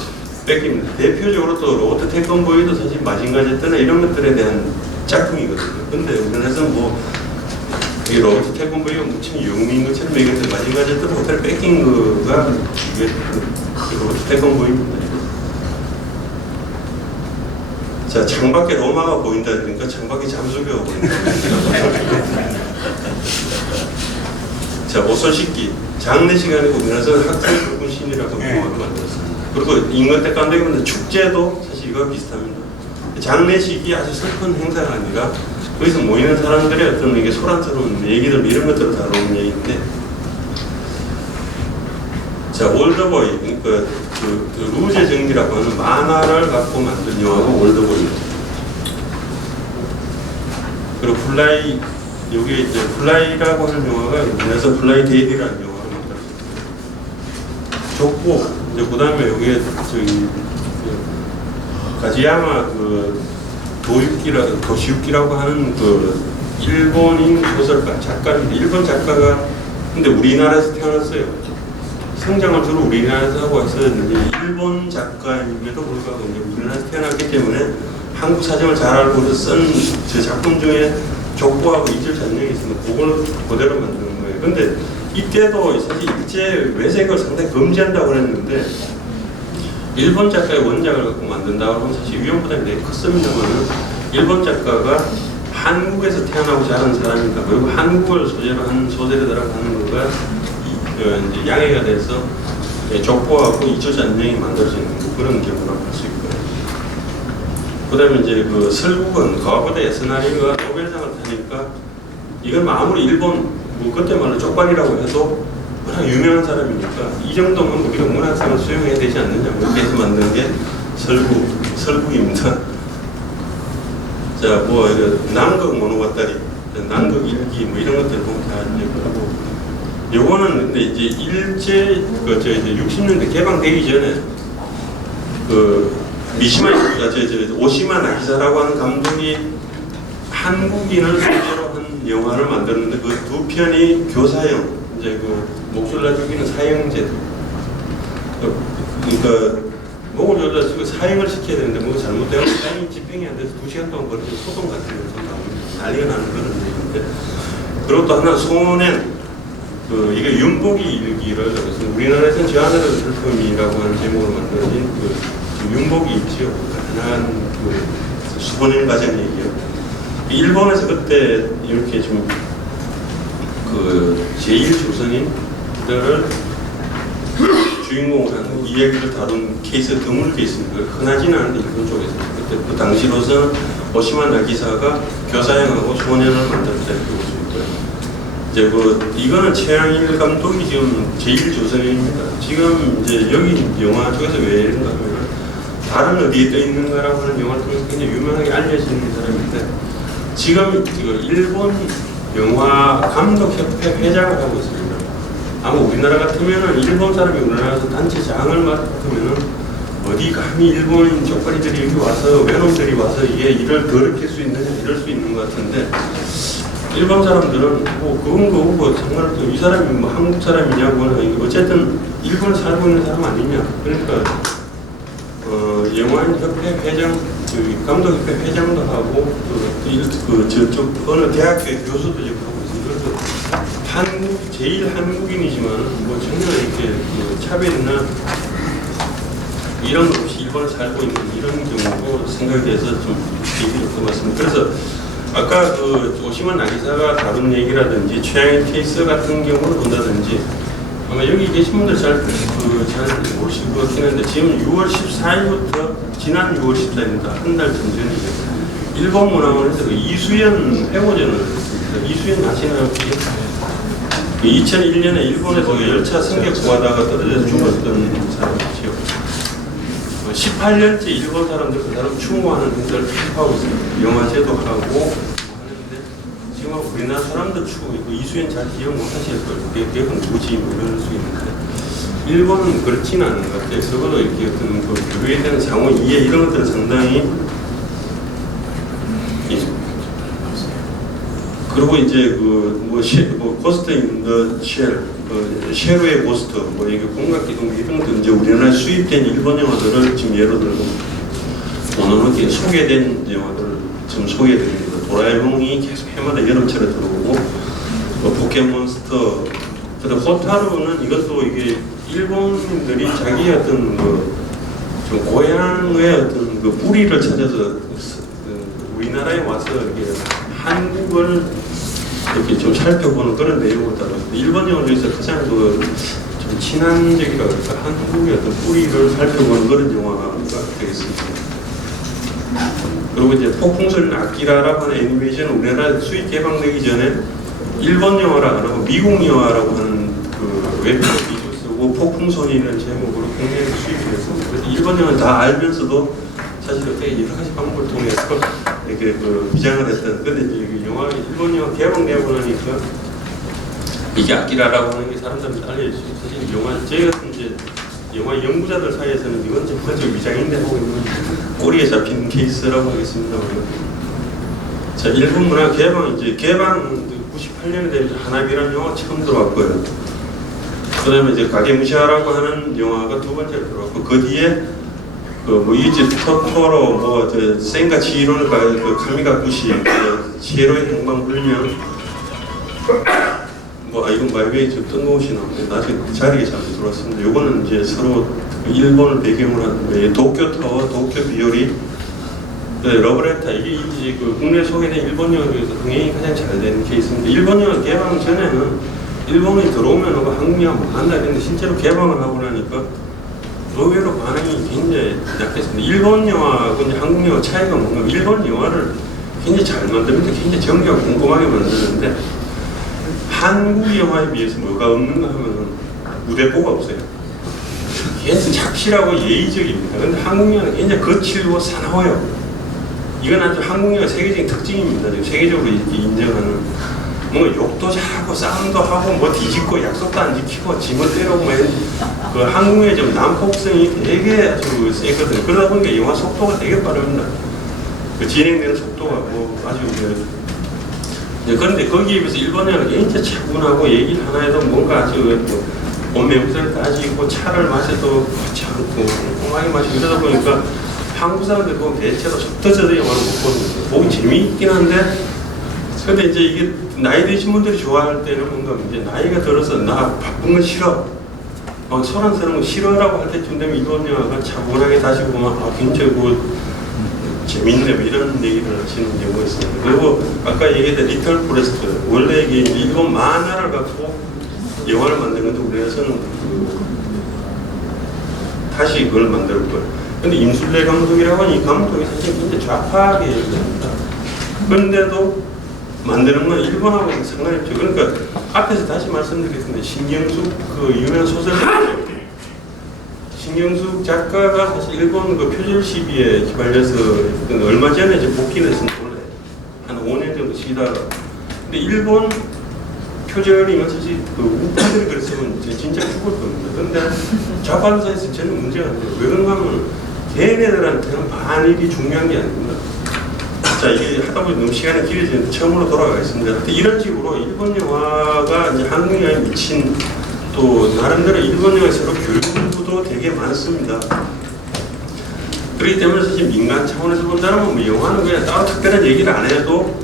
뺏깁니다. 대표적으로 또 로버트 태권보이도 사실 마징가 제트나 이런 것들에 대한 짝꿍이거든요. 근데 우리나라에서는 뭐 이 로버트 태권보이가 무척 유명인 것처럼 얘기했는데 마징가 제트를 호텔 뺏긴 거가 이게 로버트 태권보이입니다. 자, 창밖에 로마가 보인다 그러니까 창밖에 잠수교가 보인다. 자, 오소식기. 장례식 아니고 우리나라에서 학생불군신이라고 영화를 만들었습니다. 그리고 인간대 감독이 축제도 사실 이거와 비슷합니다. 장례식이 아주 슬픈 행사가 아니라 거기서 모이는 사람들의 어떤 이게 소란스러운 얘기들 이런 것들을 다루는 얘기인데, 자, 올드보이, 그러니까 그 루제 정기라고 하는 만화를 갖고 만든 영화가 올드보이입니다. 그리고 플라이, 여기 이제 플라이라고 하는 영화가 우리나라에서 플라이 데이비라는 영화를 만들었습니다. 족보, 이제 그 다음에 여기에 저기 가지야마 그 도시유키라고 하는 그 일본인 소설가, 작가인데 일본 작가가 근데 우리나라에서 태어났어요. 성장을 주로 우리나라에서 하고 있었는데 일본 작가임에도 불구하고 우리나라에서 태어났기 때문에 한국 사정을 잘 알고 쓴 제 작품 중에 족보하고 이질 잔영이 있으면 그걸 그대로 만드는 거예요. 근데 이때도 사실 일제 외색을 상당히 금지한다고 그랬는데 일본 작가의 원작을 갖고 만든다고 하면 사실 위험부담이 되게 컸습니다만 일본 작가가 한국에서 태어나고 자란 사람이다. 그리고 한국을 소재로 한 소설이라고 하는 거가 이제 양해가 돼서 족보하고 이조 잔영이 만들어지는 그런 경우라고 할 수 있고요. 그 다음에 이제 그 설국은 가와바타 야스나리가 노벨상을 타니까 이건 아무리 일본 뭐 그때 말로 쪽발이라고 해도 워낙 유명한 사람이니까 이 정도면 우리가 문학상을 수용해야 되지 않느냐 이렇게 해서 만든 게 설국입니다. 자, 뭐 남극 모노가타리, 남극 일기 뭐 이런 것들 보면 다 이제 그러고 요거는 근데 이제 일제 이제 60년대 개방되기 전에 그 미시마 오시마 나기사라고 하는 감독이 한국인을 소재로 한 영화를 만들었는데 그 두 편이 교사형 이제 그 목줄라 죽이는 사형제 그러니까 목을 졸라 쓰고 사형을 시켜야 되는데 뭐 잘못되면 사형 집행이 안 돼서 2시간 동안 벌어진 소송 같은 거 난리가 나는 그런 얘기인데 그리고 또 하나 소년 이게 윤복이 일기를 그래서 우리나라에서는 저하나를 슬픔이라고 하는 제목으로 만들어진 그 윤복이 있죠. 가난한 그 수본인 가정 얘기요. 일본에서 그때 이렇게 좀 그 제1조선인들을 주인공으로 하는 이야기를 다룬 케이스가 드물게 있습니다. 흔하지는 않은데 일본 쪽에서 그때 그 당시로서는 오시마 나기사가 교사형하고 소년을 만들었다 이렇게 볼 수 있고요. 이제 이거는 최양일 감독이 지금 제1조선인입니다. 지금 이제 여기 영화 쪽에서 왜 이런가 하면 다른 어디에 떠 있는가라고 하는 영화를 통해서 굉장히 유명하게 알려지는 사람인데 지금 일본 영화 감독협회 회장을 하고 있습니다. 아마 우리나라 같으면은 일본 사람이 우리나라에서 단체장을 맡으면은 어디 감히 일본인 쪽발이들이 여기 와서 외놈들이 와서 이게 일을 더럽힐 수 있느냐 이럴 수 있는 것 같은데 일본 사람들은 뭐 그건 거고 정말 이 사람이 뭐 한국 사람이냐고는 어쨌든 일본에 살고 있는 사람 아니냐. 그러니까 영화인 협회 회장, 감독협회 회장도 하고 저쪽 어느 대학교의 교수도 지금 하고 있습니다. 그래서 제일 한국인이지만 뭐 전혀 이렇게 차별이나 이런 것 없이 일본에 살고 있는 이런 경우도 생각해서 좀 얘기를 해봤습니다. 그래서 아까 오시마 나기사가 다룬 얘기라든지 최양일 케이스 같은 경우를 본다든지 아마 여기 계신 분들 잘 모르실 것 같긴 한데 지금 6월 14일부터 지난 6월 14일입니다. 한 달 전이에요. 일본 문화원에서 이수연 회고전을 했습니다. 이수연 아시나요? 2001년에 일본에서 열차 승객 구하다가 떨어져서 죽었던 사람이죠. 18년째 일본 사람들 그 사람 추모하는 행사를 하고 있습니다. 영화제도 하고 하는데 지금 우리나라 사람도 추고 있고 이수연 잘 기억 못 하실 거예요. 대부분 굳이 이럴 수 있는데 일본은 그렇지는 않은 것 같아요. 적어도 이렇게 어떤 교류에 대한 상호 이해 이런 것들은 상당히 그리고 이제 고스트 인 쉐로의 고스트 이게 공각기동 이런 것도 이제 우리나라에 수입된 일본 영화들을 지금 예로 들고 오늘 소개된 영화들을 지금 소개해드립니다. 도라에몽이 계속 해마다 여름철에 들어오고 포켓몬스터 그다음 호타루는 이것도 이게 일본인들이 자기 어떤 좀 고향의 어떤 뿌리를 찾아서 우리나라에 와서 이렇게 한국을 이렇게 좀 살펴보는 그런 내용을 다뤘습니다. 일본 영화에 대해서 가장 좀 친한적이라고 할까 한국의 어떤 뿌리를 살펴보는 그런 영화가 되겠습니다. 그리고 이제 폭풍소년 아키라라고 하는 애니메이션 우리나라 수입 개방되기 전에 일본 영화라 안 하고 미국 영화라고 하는 웹툰을 쓰고 폭풍소년이라는 제목으로 국내에 수입이 됐습니다. 그래서 일본 영화는 다 알면서도 사실 어떻게 여러 가지 방법을 통해서 이렇게 비장을 했던. 근데 이제 영화 일본 영화 개봉되고 나니까 이게 아키라라고 하는 게 사람들한테 알려지죠. 사실 영화 제 같은 이제 영화 연구자들 사이에서는 이건 정말 좀 위장인데 하고 있는 꼬리에 잡힌 케이스라고 하겠습니다. 자, 일본 문화 개방 98년에 되면서 하나비라는 영화 처음 들어왔고요. 그 다음에 이제 가게무샤라고 하는 영화가 두 번째로 들어왔고 그 뒤에 이제 토토로 센가 지히로는 카미가쿠시 지히로의 행방불명 이건 마이웨이 좀 뜬금없이 나오는데 나중에 자리에 잘 들어왔습니다. 요거는 이제 서로 일본을 배경으로 한 도쿄타워, 도쿄비오리, 러브레타 이게 이제 국내 소개된 일본 영화에 비해서 흥행이 가장 잘 되는 케이스인데 일본 영화 개방 전에는 일본이 들어오면 한국 영화 못 한다 했는데 실제로 개방을 하고 나니까 의외로 반응이 굉장히 약했습니다. 일본 영화하고 한국 영화 차이가 뭔가 일본 영화를 굉장히 잘 만듭니다. 굉장히 정교하고 꼼꼼하게 만드는데 한국 영화에 비해서 뭐가 없는가 하면 무대뽀가 없어요. 굉장히 착실하고 예의적입니다. 그런데 한국 영화는 굉장히 거칠고 사나워요. 이건 아주 한국 영화 세계적인 특징입니다. 세계적으로 이렇게 인정하는 뭐 욕도 하고 싸움도 하고 뭐 뒤집고 약속도 안 지키고 짐을 때려고 그 한국의 좀 난폭성이 되게 아주 세거든요. 그러다 보니까 영화 속도가 되게 빠릅니다. 그 진행되는 속도가 뭐 아주 그런데 거기에 비해서 일본 영화는 굉장히 차분하고 얘기를 하나 해도 뭔가 아주 뭐 본매우사를 따지고 차를 마셔도 그렇지 않고 꼼꼼하게 마시고 이러다 보니까 한국 사람들 보면 대체로 속터져도 영화를 못 보는 거예요. 보기 재미있긴 한데 근데 이제 이게 나이 드신 분들이 좋아할 때는 뭔가 이제 나이가 들어서 나 바쁜 거 싫어 소란스러운 거 싫어라고 할 때쯤 되면 일본 영화가 차분하게 다시 보면 굉장히 뭐 재밌네 뭐 이런 얘기를 하시는 경우가 있습니다. 그리고 아까 얘기했던 리틀 포레스트 원래 이게 일본 만화를 갖고 영화를 만든 건데 우리나라에서는 다시 그걸 만들 거예요. 근데 임술래 감독이라고 하는 이 감독이 사실 굉장히 좌파하게 얘기합니다. 그런데도 만드는 건 일본하고 상관이 없죠. 그러니까 앞에서 다시 말씀드리겠습니다. 신경숙 그 유명한 소설가 신경숙 작가가 사실 일본 그 표절 시비에 휘말려서 얼마 전에 이제 복귀를 했습니다. 원래 한 5년 정도 쉬다가 근데 일본 표절이면 사실 그 우파들이 그랬으면 진짜 죽을 겁니다. 그런데 좌파사에서 전혀 문제가 안 돼요. 왜 그런가 하면 걔네들한테는 반일이 중요한 게 아닙니다. 자, 이게 하다 보니 너무 시간이 길어지는데 처음으로 돌아가겠습니다. 이런 식으로 일본 영화가 이제 한국 영화에 미친 또 나름대로 일본 영화에서 교육부도 되게 많습니다. 그렇기 때문에 사실 민간 차원에서 본다면 뭐 영화는 그냥 따로 특별한 얘기를 안 해도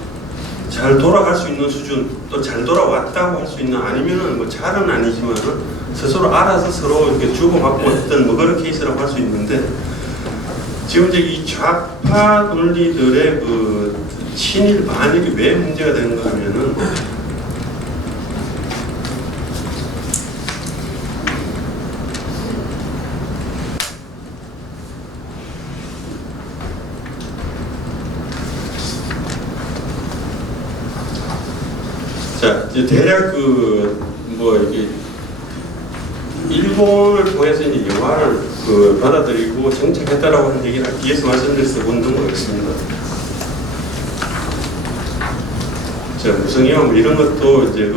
잘 돌아갈 수 있는 수준, 또 잘 돌아왔다고 할 수 있는 아니면은 뭐 잘은 아니지만 스스로 알아서 서로 이렇게 주고받고 어떤 뭐 그런 케이스라고 할 수 있는데 지금 이제 이 좌파 논리들의 그 친일 반일이 왜 문제가 되는가 하면은 자, 이제 대략 뭐 이게 일본을 통해서 이제 영화를 받아들이고 정착했다라고 하는 얘기를 뒤에서 말씀드려서 본는 거였습니다. 자, 무성영화 뭐 이런 것도 이제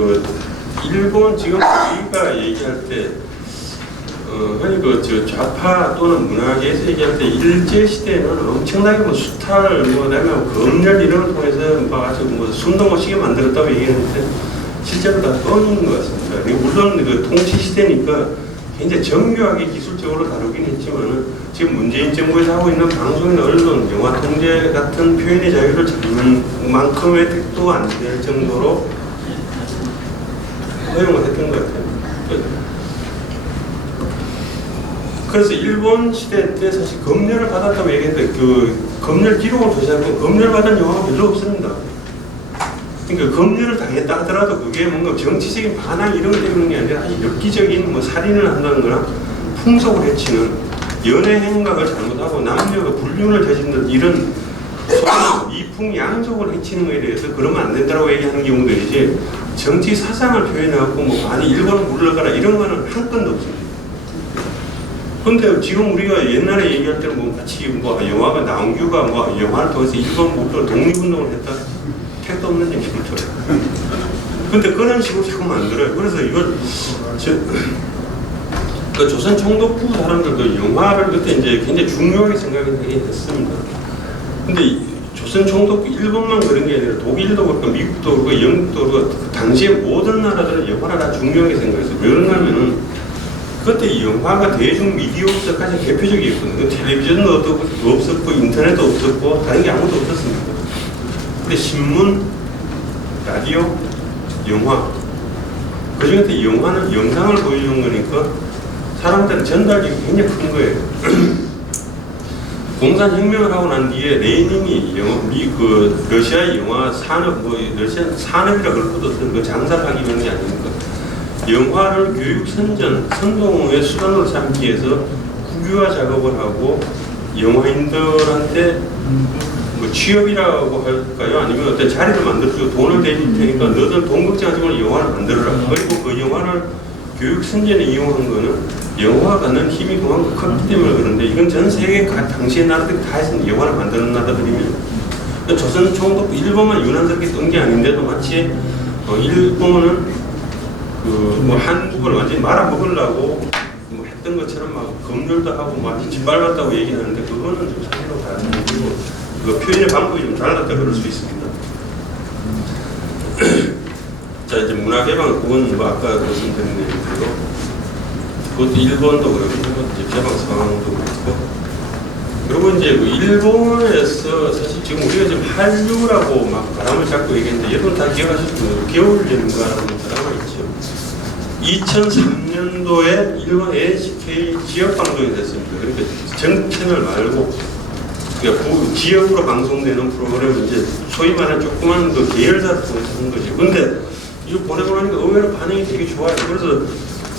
일본 지금 우리가 얘기할 때 흔히 좌파 또는 문화계에서 얘기할 때 일제 시대에는 엄청나게 뭐 수탈 그다음에 검열 이런 걸 통해서 막 아주 뭐 숨도 못 쉬게 만들었다고 얘기했는데 실제로 다 떠있는 것 같습니다. 물론 그 통치 시대니까 굉장히 정교하게 기술적으로 다루긴 했지만은 지금 문재인 정부에서 하고 있는 방송이나 언론, 영화 통제 같은 표현의 자유를 잡는 만큼의 택도 안 될 정도로 허용을 했던 것 같아요. 그래서 일본 시대 때 사실 검열을 받았다고 얘기했는데 그 검열 기록을 조사하면 검열 받은 영화가 별로 없습니다. 그러니까 검열을 당했다 하더라도 그게 뭔가 정치적인 반항 이런 것 때문에 게 아니라 아주 엽기적인 뭐 살인을 한다는 거나 풍속을 해치는 연애 행각을 잘못하고 남녀가 불륜을 저지르는 이런 이풍양속을 해치는 것에 대해서 그러면 안 된다고 얘기하는 경우들이지 정치 사상을 표현해갖고 뭐 아니 일본은 물러가라 이런 거는 한 건도 없습니다. 근데 지금 우리가 옛날에 얘기할 때는 뭐 마치 뭐 영화가 나온규가 뭐 영화를 통해서 일본 목표로 독립운동을 했다 택도 없는 얘기를 들어요. 근데 그런 식으로 자꾸 만들어요. 그래서 이걸 그 조선 총독부 사람들도 영화를 그때 이제 굉장히 중요하게 생각하긴 했습니다. 근데 조선 총독부 일본만 그런 게 아니라 독일도 그렇고 미국도 그렇고 영국도 그렇고 당시에 모든 나라들은 영화를 다 중요하게 생각했어요. 왜 그런가 하면은 그때 영화가 대중 미디어로서 가장 대표적이었거든요. 텔레비전도 없었고 인터넷도 없었고 다른 게 아무것도 없었습니다. 근데 신문, 라디오, 영화 그 중에 영화는 영상을 보여주는 거니까 사람들은 전달력이 굉장히 큰 거예요. 공산혁명을 하고 난 뒤에 레닌이 러시아의 영화 산업, 러시아 산업이라 그러고도 그 장사를 하기 위한 게 아닙니까? 영화를 교육 선동의 수단으로 삼기 위해서 국유화 작업을 하고 영화인들한테 뭐 취업이라고 할까요? 아니면 어떤 자리를 만들어주고 돈을 내줄 테니까 너들 돈 걱정하지 말고 영화를 만들어라. 그리고 그 영화를 교육 선전에 이용한 거는 영화가 는 힘이 그만큼 컸기 때문에 그런데 이건 전 세계 당시의 나라들이 다 했습니다. 영화를 만드는 나라들이면 조선 총독부 일본만 유난스럽게 뜬 게 아닌데도 마치 일본은 그 뭐 한국을 완전히 말아먹으려고 뭐 했던 것처럼 막 검열도 하고 막 짓밟았다고 얘기하는데 그거는 좀 사실로 다른 얘기고 그 표현의 방법이 좀 달랐다 그럴 수 있습니다. 자 이제 문화개방 그건 뭐 아까 말씀드린 내용대로 그것도 일본도 그렇고 이제 개방 상황도 그렇고 그리고 이제 그 일본에서 사실 지금 우리가 지금 한류라고 막 바람을 잡고 얘기했는데 여러분 다 기억하실 거예요. 겨울연가라는 드라마 있죠. 2003년도에 일본 NHK 지역 방송이 됐습니다. 그러니까 전 채널 말고 그러니까 그 지역으로 방송되는 프로그램 이제 소위 말하는 조그만 그 계열사를 통해서 하는 거죠. 근데 이거 보내고 나니까 의외로 반응이 되게 좋아요. 그래서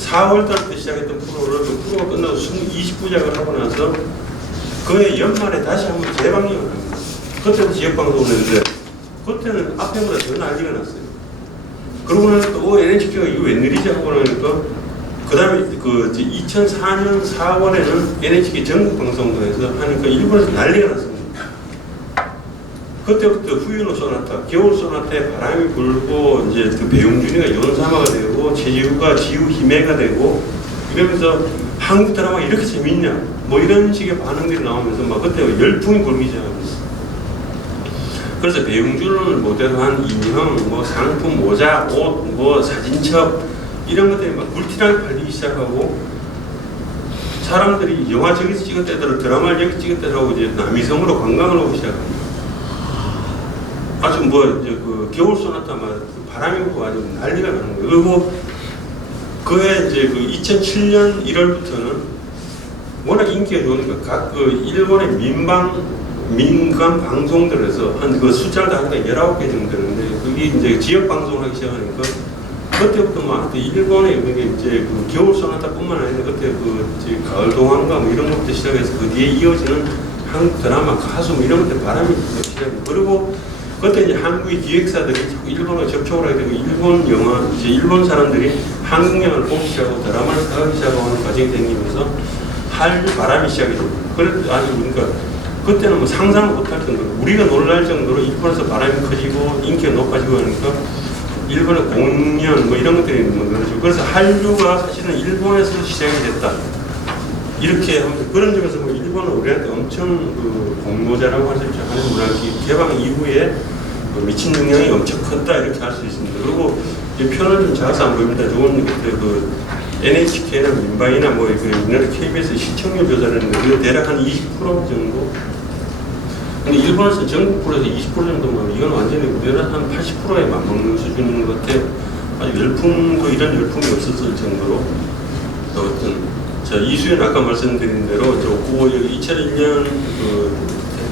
4월달 때 시작했던 프로를 그 프로가 끝나고 20부작을 하고 나서 그해 연말에 다시 한번 재방영을 합니다. 그때도 지역방송을 했는데 그때는 앞에보다 더 난리가 났어요. 그러고 나니까 또 NHK가 이거 웬일이지 하고 나니까 그 다음에 그 2004년 4월에는 NHK 전국방송국에서 하니까 일본에서 난리가 났습니다. 그때부터 후유노 소나타, 겨울 소나타에 바람이 불고 이제 그 배용준이가 연사마가 되고 최지우가 지우 히메가 되고 이러면서 한국 드라마 이렇게 재밌냐 뭐 이런 식의 반응들이 나오면서 막 그때 열풍이 불기 시작했어요. 그래서 배용준은 뭐대로 한 인형, 뭐 상품, 모자, 옷, 뭐 사진첩 이런 것들이 막 불티나게 팔리기 시작하고 사람들이 영화 저기서 찍었대더라 드라마를 여기 찍었대더라고 이제 남이섬으로 관광을 오기 시작합니다. 아주 뭐 이제 그 겨울 소나타 막 바람이 불고 아주 난리가 나는 거예요. 그리고 그해 이제 그 2007년 1월부터는 워낙 인기가 좋으니까 각 그 일본의 민간 방송들에서 한 그 숫자를 다 하니까 19개 정도 되는데 그게 이제 지역 방송을 하기 시작하니까 그때부터 막 일본의 그게 이제 그 겨울 소나타뿐만 아니라 그때 그 이제 가을 동안가 뭐 이런 것부터 시작해서 그 뒤에 이어지는 한국 드라마 가수 뭐 이런 것들 바람이 시작해요. 그리고 그때 이제 한국의 기획사들이 자꾸 일본과 접촉을 하게 되고 일본 영화 이제 일본 사람들이 한국 영화를 보기 시작하고 드라마를 사가기 시작하는 과정이 생기면서 한류 바람이 시작이 됩니다. 아주 그러니까 그때는 뭐 상상을 못할 정도로 우리가 놀랄 정도로 일본에서 바람이 커지고 인기가 높아지고 하니까 일본의 공연 뭐 이런 것들이 뭐 그러죠. 그래서 한류가 사실은 일본에서 시작이 됐다. 이렇게 하면서 그런 점에서 뭐 일본은 우리한테 엄청 그 공로자라고 할 수 있죠. 한국 문화 개방 이후에 그 미친 영향이 엄청 컸다 이렇게 할 수 있습니다. 그리고 이 표는 좀 작아서 안 보입니다. 좋은 그 NHK나 민방이나 뭐 우리나라 KBS 시청률 조사를 했는데 대략 한 20% 정도. 근데 일본에서는 전국으로서 20% 정도면 이건 완전히 우리나라 한 80%에 맞먹는 수준인 것 같아요. 아주 열풍도 이런 열풍이 없었을 정도로 어떤 자 이수연 아까 말씀드린 대로 저 2001년 그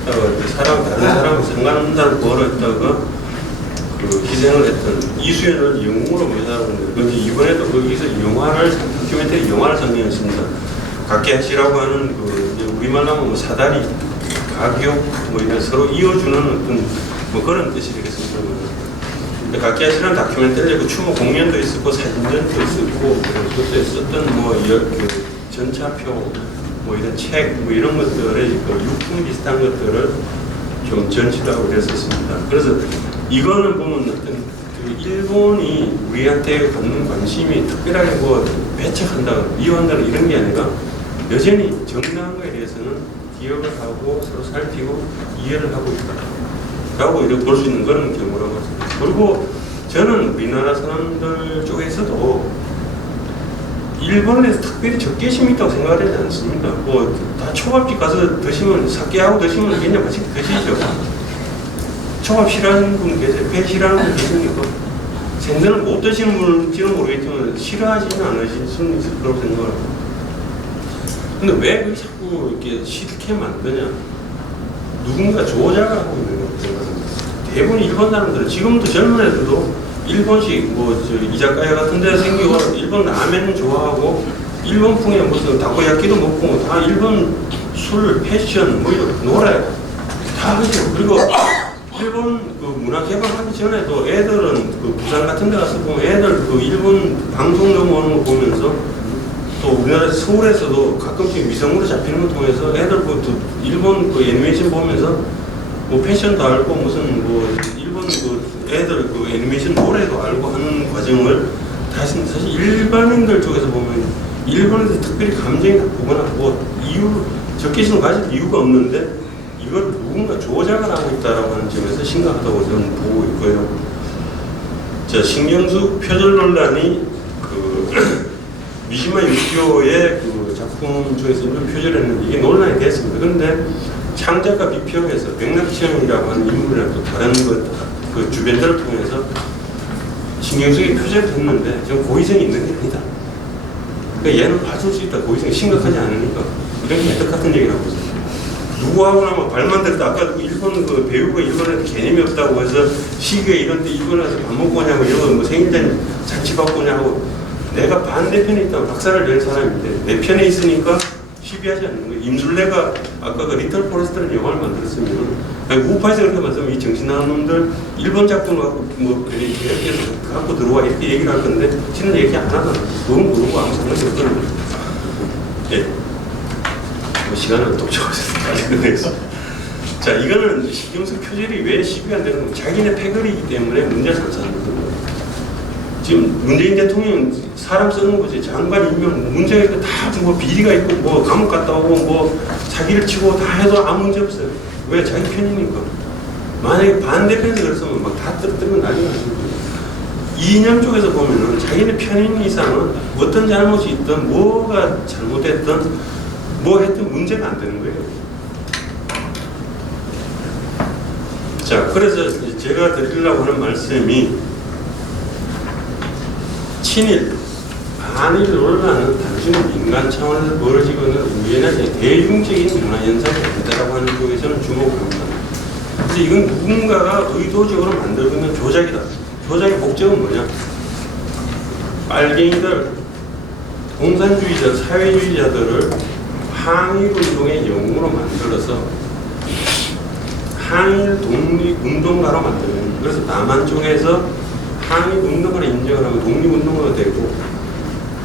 했다가 다른 사람하고 상관없는 구하러 했다가 그 희생을 했던 이수연을 영웅으로 묘사하는데 그런데 이번에도 거기서 다큐멘터리 영화를 상영했습니다. 각계하시라고 하는 그 이제 우리말로 하면 뭐 사다리, 가격 뭐 이런 서로 이어주는 어떤 뭐 그런 뜻이 되겠습니다. 각계하시라는 다큐멘터리에 그 추모 공연도 있었고 사진전도 있었고 그때 썼던 뭐 그 전차표 뭐 이런 책 뭐 이런 것들의 그 유품 비슷한 것들을 좀 전시하고 그랬었습니다. 그래서 이거는 보면 어떤 그 일본이 우리한테 갖는 관심이 특별하게 뭐 배척한다, 미워한다 이런 게 아니라 여전히 정당한 거에 대해서는 기억을 하고 서로 살피고 이해를 하고 있다라고 이렇게 볼 수 있는 그런 경우라고 합니다. 그리고 저는 우리나라 사람들 쪽에서도 일본에서 특별히 적개심이 있다고 생각하지 않습니다. 뭐 다 초밥집 가서 드시면 사케하고 드시면 그냥 맛있게 드시죠. 초밥 싫어하는 분 계세요? 회 싫어하는 분 계십니까? 생선을 못 드시는 분일지는 모르겠지만 싫어하지는 않으실 수는 있을 거라고 생각합니다. 근데 왜 그렇게 자꾸 이렇게 싫게 만드냐? 누군가 조작을 하고 있는 거라고 생각합니다. 대부분 일본 사람들은 지금도 젊은 애들도 일본식 뭐 저 이자카야 같은 데 생기고 일본 라멘 좋아하고 일본풍의 무슨 다코야끼도 먹고 뭐 다 일본 술, 패션 뭐 이런 놀아요. 다 그죠. 그리고 일본 그 문화 개방하기 전에도 애들은 그 부산 같은 데 가서 보면 애들 그 일본 방송 넘어오는 거 보면서 또 우리나라 서울에서도 가끔씩 위성으로 잡히는 거 통해서 애들 그 일본 그 애니메이션 보면서 뭐 패션도 알고 무슨 뭐 일본 그 애들 그 애니메이션 노래도 알고 하는 과정을 사실 일반인들 쪽에서 보면 일본에서 특별히 감정이 나쁘거나 뭐 이유 적개심을 가질 이유가 없는데 이걸 누군가 조작을 하고 있다라고 하는 점에서 심각하다고 저는 보고 있고요. 자, 신경수 표절 논란이 그 미시마 유키오의 그 작품 중에서 일부 표절했는데 이게 논란이 됐습니다. 그런데 창작가 비평에서 백낙시영이라고 하는 인물이랑 또 다른 그 주변들을 통해서 신경수의 표절을 했는데 좀 고의성이 있는 게 아니다. 그러니까 얘는 봐줄 수 있다. 고의성이 심각하지 않으니까 이런 게 똑같은 얘기라고 했어요. 누구하고 나면 발만 들었다. 아까 일본 그 배우가 일본에 개념이 없다고 해서 시기에 이런 데 일본에 가서 밥 먹고 오냐고 이런 뭐 생일잔 잔치 받고 오냐고 내가 반대편에 있다면 박살을 낼 사람인데 내 편에 있으니까 시비하지 않는 거예요. 임술래가 아까 그 리틀 포레스트라는 영화를 만들었으면 우파에서 그렇게 만들면 이 정신 나간 놈들 일본 작품을 갖고 뭐 이렇게 갖고 들어와 이렇게 얘기를 할 건데 지는 얘기 안 하잖아. 너무 모르고 아무 상관이 없거든요. 네. 시간을 또 적어서 자, 이거는 신경수 표절이 왜 시비가 안 되는 건 자기네 패거리이기 때문에 문제를 산사하는 거예요. 지금 문재인 대통령 사람 쓰는 거지 장관 임명 문제가 다 뭐 비리가 있고 뭐 감옥 갔다 오고 뭐 자기를 치고 다 해도 아무 문제 없어요. 왜? 자기 편이니까. 만약에 반대편에서 그랬으면 막 다 떨어뜨리면 난리 나는 거예요. 이념 쪽에서 보면은 자기네 편인 이상은 어떤 잘못이 있든 뭐가 잘못됐든 뭐 했든 문제가 안 되는 거예요. 자, 그래서 제가 드리려고 하는 말씀이 친일, 반일 논란은 단순히 민간 차원에서 벌어지거나 우연하게 대중적인 문화현상이 아니다라고 하는 쪽에서는 주목합니다. 그래서 이건 누군가가 의도적으로 만들고 있는 조작이다. 조작의 목적은 뭐냐? 빨갱이들, 공산주의자, 사회주의자들을 항일운동의 영웅으로 만들어서 항일 독립운동가로 만들어요. 그래서 남한 쪽에서 항일운동가를 인정을 하면 독립운동가가 되고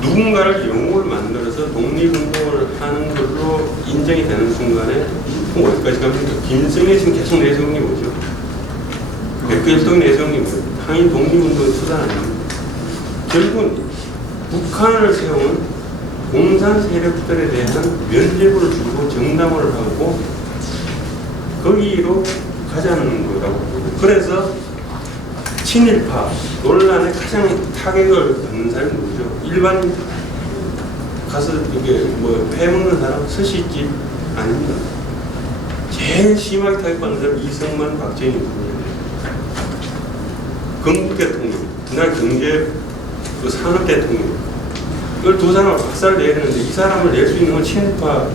누군가를 영웅을 만들어서 독립운동을 하는 걸로 인정이 되는 순간에 어디까지 갑니까? 김일성이 지금 계속 내세운 뭐죠? 백두혈통이 내세운 게 뭐죠? 항일 독립운동의 수단 아닙니까? 결국은 북한을 세운 공산 세력들에 대한 면죄부를 주고 정당화를 하고 거기로 가자는 거라고 보고 그래서 친일파 논란에 가장 타격을 받는 사람이 누구죠? 일반 가서 이게 뭐 회 먹는 사람 스시집 아닙니다. 제일 심하게 타격받는 사람 이승만, 박정희 건국 대통령, 그날 경제 그 산업 대통령 이걸 두 사람을 박살 내는데 이 사람을 낼 수 있는 건 친일파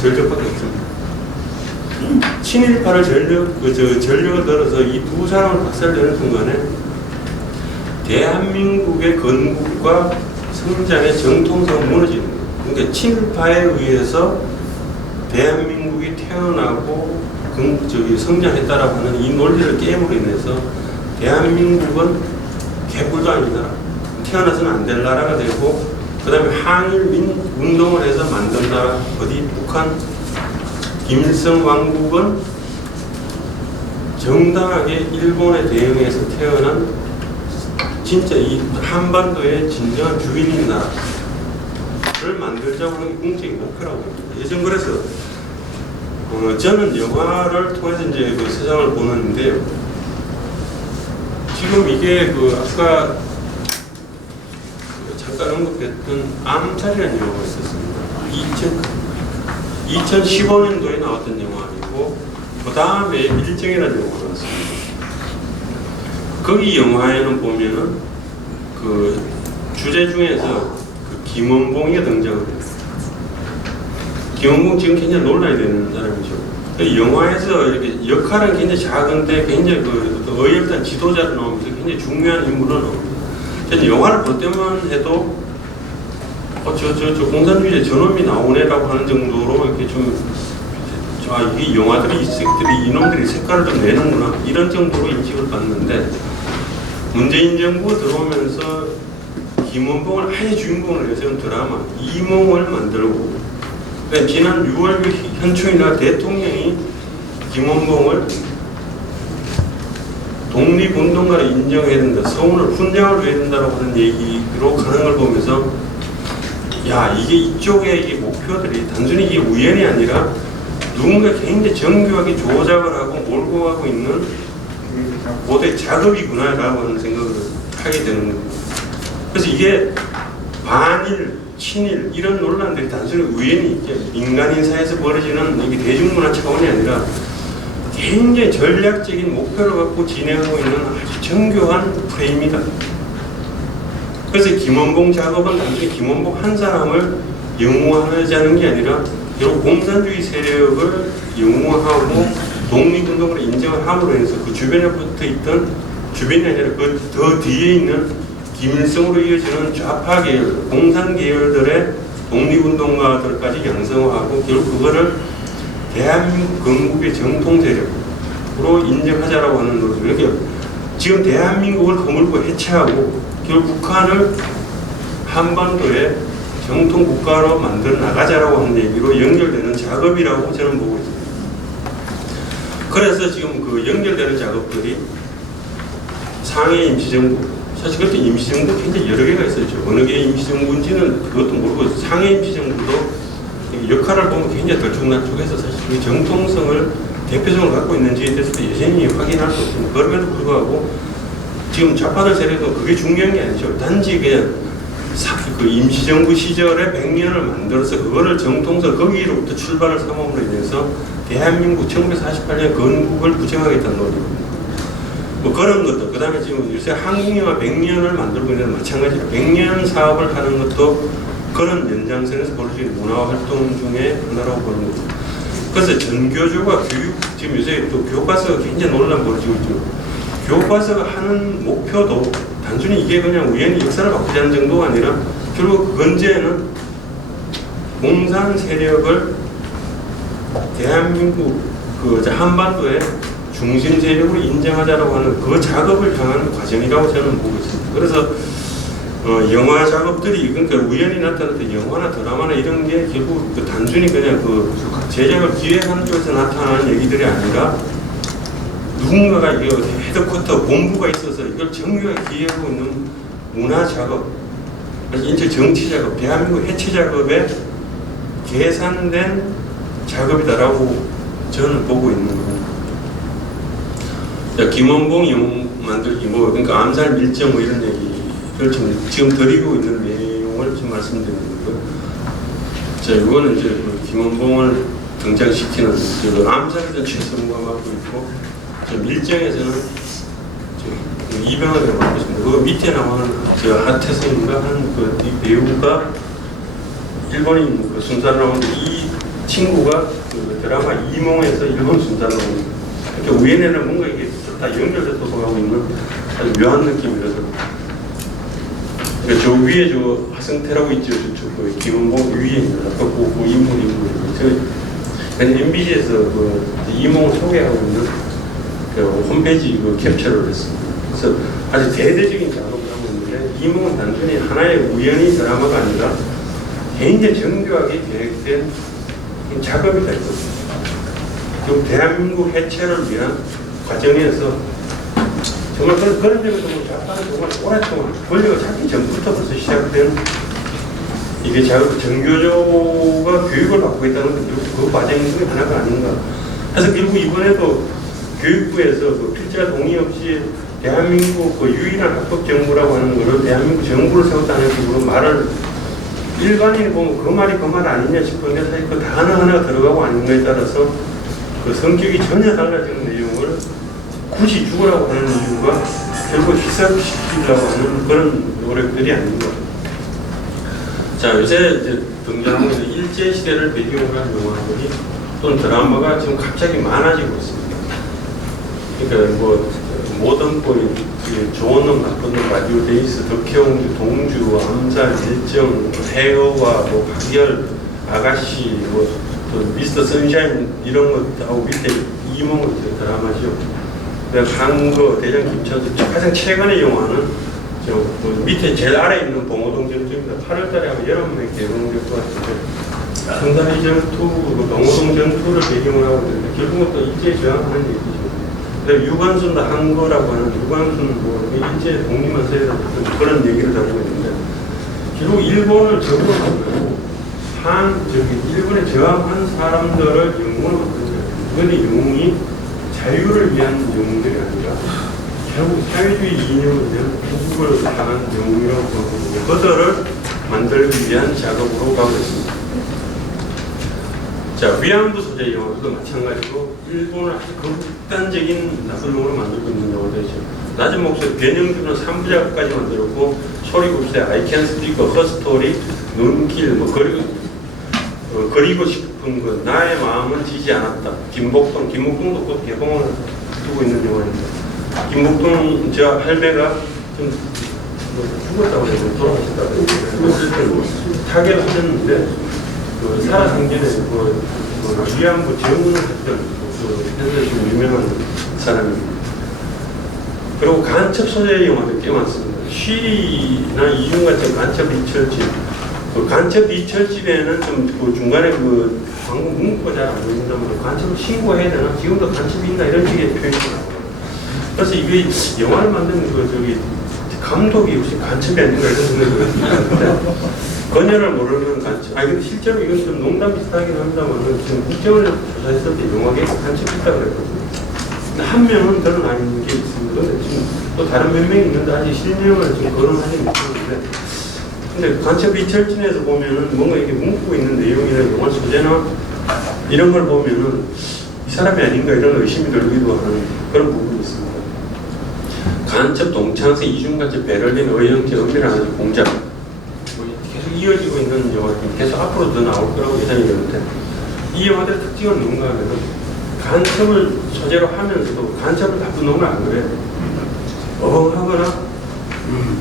전력밖에 없습니다. 친일파를 전력을 들어서 이 두 사람을 박살 내는 순간에 대한민국의 건국과 성장의 정통성이 무너지는 거예요. 그러니까 친일파에 의해서 대한민국이 태어나고 성장했다라고 하는 이 논리를 깨므로 인해서 대한민국은 개뿔도 아닌 나라, 태어나서는 안 될 나라가 되고 그 다음에 항일 운동을 해서 만든 나라, 어디 북한 김일성 왕국은 정당하게 일본에 대응해서 태어난 진짜 이 한반도의 진정한 주인인 나라를 만들자고 하는 게 공적인 목표라고 합니다. 예전 그래서 저는 영화를 통해서 이제 그 세상을 보는데요. 지금 이게 그 아까 잠깐 언급했던 암살이라는 영화가 있었습니다. 2015년도에 나왔던 영화이고 그 다음에 밀정이라는 영화가 나왔습니다. 거기 영화에는 보면은 그 주제 중에서 그 김원봉이 등장을 해요. 김원봉 지금 굉장히 논란이 되는 사람이죠. 그 영화에서 이렇게 역할은 굉장히 작은데 굉장히 그 어혈단 지도자로 나오면서 굉장히 중요한 인물로 나옵니다. 저는 영화를 볼 때만 해도 저 공산주의자 저놈이 나오네라고 하는 정도로 이렇게 좀 이게 영화들이 이놈들이 색깔을 좀 내는구나 이런 정도로 인식을 받는데 문재인 정부가 들어오면서 김원봉을 아예 주인공으로 내세운 드라마 이몽을 만들고 지난 6월 현충일날 대통령이 김원봉을 독립운동가를 인정해야 된다, 서훈을 훈장을 줘야 된다라고 하는 얘기로 가는 걸 보면서 야, 이게 이쪽의 이게 목표들이 단순히 이게 우연이 아니라 누군가 굉장히 정교하게 조작을 하고 몰고 가고 있는 고대 작업이구나라고 하는 생각을 하게 되는 겁니다. 그래서 이게 반일, 친일 이런 논란들이 단순히 우연히 인간인사에서 벌어지는 이게 대중문화 차원이 아니라 굉장히 전략적인 목표를 갖고 진행하고 있는 아주 정교한 프레임이다. 그래서 김원봉 작업은 단순히 김원봉 한 사람을 영웅화하자는 게 아니라 결국 공산주의 세력을 영웅화하고 독립운동으로 인정을 함으로 해서 그 주변에 붙어 있던, 주변이 아니라 그 더 뒤에 있는 김일성으로 이어지는 좌파 계열, 공산 계열들의 독립운동가들까지 양성화하고 결국 그거를 대한민국 건국의 정통 세력으로 인정하자라고 하는 노력. 이렇게 지금 대한민국을 허물고 해체하고 결국 북한을 한반도의 정통 국가로 만들어 나가자라고 하는 얘기로 연결되는 작업이라고 저는 보고 있습니다. 그래서 지금 그 연결되는 작업들이 상해 임시정부, 사실 그때 임시정부 굉장히 여러 개가 있었죠. 어느 게 임시정부인지는 그것도 모르고 상해 임시정부도 역할을 보면 굉장히 덜쭉날쭉해서 사실 그 정통성을 대표적으로 갖고 있는지에 대해서도 여전히 확인할 수 없습니다. 그럼에도 불구하고 지금 좌파들 세력은 그게 중요한 게 아니죠. 단지 그냥 그 임시정부 시절에 100년을 만들어서 그거를 정통성 거기로부터 출발을 삼음으로 인해서 대한민국 1948년 건국을 부정하겠다는 노력입니다. 뭐 그런 것도, 그 다음에 지금 요새 한국영화 100년을 만들고 있는 마찬가지로 100년 사업을 하는 것도 그런 연장선에서 벌어지는 문화활동 중에 하나라고 보는 거죠. 그래서 전교조가 교육, 지금 요새 또 교과서가 굉장히 논란 벌어지고 있죠. 교과서가 하는 목표도 단순히 이게 그냥 우연히 역사를 바꾸자는 정도가 아니라 결국 그 건재는 공산 세력을 대한민국 그 한반도의 중심 세력으로 인정하자라고 하는 그 작업을 향한 과정이라고 저는 보고 있습니다. 그래서 영화 작업들이 그러니까 우연히 나타났던 영화나 드라마나 이런 게 결국 그 단순히 그냥 그 제작을 기획하는 쪽에서 나타나는 얘기들이 아니라 누군가가 이게 헤드쿼터 본부가 있어서 이걸 정교하게 기획하고 있는 문화 작업, 인체 정치 작업, 대한민국 해체 작업에 계산된 작업이다라고 저는 보고 있는 겁니다. 김원봉 영웅 만들기 뭐 그러니까 암살 밀정 뭐 이런 얘기를 지금 드리고 있는 내용을 지금 말씀드리는 거고요. 자, 이거는 이제 그 김원봉을 등장시키는 그 암살이든 최선과 맡고 있고, 저 밀정에서는 이병헌이라고 맡고 있습니다. 그 밑에 나오는 저 하태성인가 한 그 배우가 일본인 그 순사로 나오는데 이 친구가 그 드라마 이몽에서 일본 순사로 나옵니다. 그러니까 위에는 뭔가 이게 다 연결돼서 돌아가고 있는 아주 묘한 느낌이라서. 그러니까 저 위에 저 하승태라고 있죠. 그 김원봉 위에 있는 아까 그 인물이고 저 MBC에서 그 이몽을 소개하고 있는 그 홈페이지 그 캡처를 했습니다. 그래서 아주 대대적인 작업을 하고 있는데 이몽은 단순히 하나의 우연히 드라마가 아니라 굉장히 정교하게 계획된 작업이 될 겁니다. 그 대한민국 해체를 위한 과정에서 정말 그런 점에서 좌파는 정말 오랫동안 권력을 잡기 전부터 벌써 시작된 이게 정교조가 교육을 받고 있다는 그 과정 중에 하나가 아닌가. 그래서 결국 이번에도 교육부에서 그 필자 동의 없이 대한민국 그 유일한 합법 정부라고 하는 것을 대한민국 정부를 세웠다는 식으로 말을 일반인이 보면 그 말이 그 말 아니냐 싶은데 사실 그 단어 하나 들어가고 아닌 거에 따라서 그 성격이 전혀 달라지는 내용을 굳이 죽으라고 하는 이유가 결국 희석시키려고 하는 그런 노력들이 아닌가. 자, 요새 이제 등장하고 있는 일제시대를 배경으로 한 영화들이 또는 드라마가 지금 갑자기 많아지고 있습니다. 그러니까 뭐 모던보이, 좋은 나쁜 놈, 라디오 데이스, 덕혜옹주, 동주, 암살, 일정, 헤어와 뭐 가결, 아가씨, 뭐 미스터 선샤인 이런 것하고 밑에 이몽을 드라마죠. 한거 대장 김천수 가장 최근의 영화는 저 밑에 제일 아래 있는 봉오동 전투입니다. 8월달에 아마 여러분에게 개봉될 것 같은데 상당히 전투, 봉오동 전투를 배경으로 하고 있는데 결국은 또 일제 저항하는 얘기죠. 유관순도 한 거라고 하는 유관순 뭐 일제 독립만 써야 된다 그런 얘기를 하고 있는데 결국 일본을 적응하고 일본에 저항한 사람들을 영웅으로 만든 거예요. 그런데 영웅이 자유를 위한 영웅들이 아니라 결국 사회주의 이념을 위한 구국을 향한 영웅이라고 보고 그들을 만들기 위한 작업으로 가고 있습니다. 자, 위안부 소재 영화도 마찬가지로 일본을 아주 극단적인 나술용으로 만들고 있는 영화들이죠. 낮은 목소리, 변형규는 3부작까지 만들었고 소리급세, I Can Speak, Her Story, 눈길, 뭐 그리고 싶은 것, 나의 마음은 지지 않았다. 김목동도 곧 개봉을 두고 있는 영화입니다. 김목동 저 할매가 좀 죽었다고 해서 돌아가셨다고 해서 타격을 하셨는데 살아생전에 위안부 재혼을 했던 현재 좀 유명한 사람입니다. 그리고 간첩 소재 영화들 꽤 많습니다. 쉬리나 이중 같은 간첩 이철집. 간첩 이철집에는 좀 중간에 방금 문구가 잘 안 보인다면 간첩을 신고해야 되나? 지금도 간첩이 있나? 이런 식의 표현이 나와요. 그래서 이게 영화를 만드는 감독이 혹시 간첩이 아닌가 이런 생각이 드는데 건여를 모르는 간첩. 근데 실제로 이건 좀 농담 비슷하긴 합니다만 지금 국정을 조사했을 때 영화계에 간첩이 있다고 그랬거든요. 근데 한 명은 드러나는 게 있습니다. 근데 지금 또 다른 몇 명이 있는데 아직 실명을 지금 거론하지 못하는데 근데 간첩 이철진에서 보면은 뭔가 이게 뭉고 있는 내용이나 영화 소재나 이런 걸 보면은 이 사람이 아닌가 이런 의심이 들기도 하는 그런 부분이 있습니다. 간첩 동창세 이중간첩 베를린 의형제 은밀한 공작 계속 이어지고 있는 영화들이 계속 앞으로 더 나올 거라고 예상이 되는데 이 영화들의 특징은 뭔가 하면 간첩을 소재로 하면서도 간첩을 나쁜 놈은 안 그래요. 어벙하거나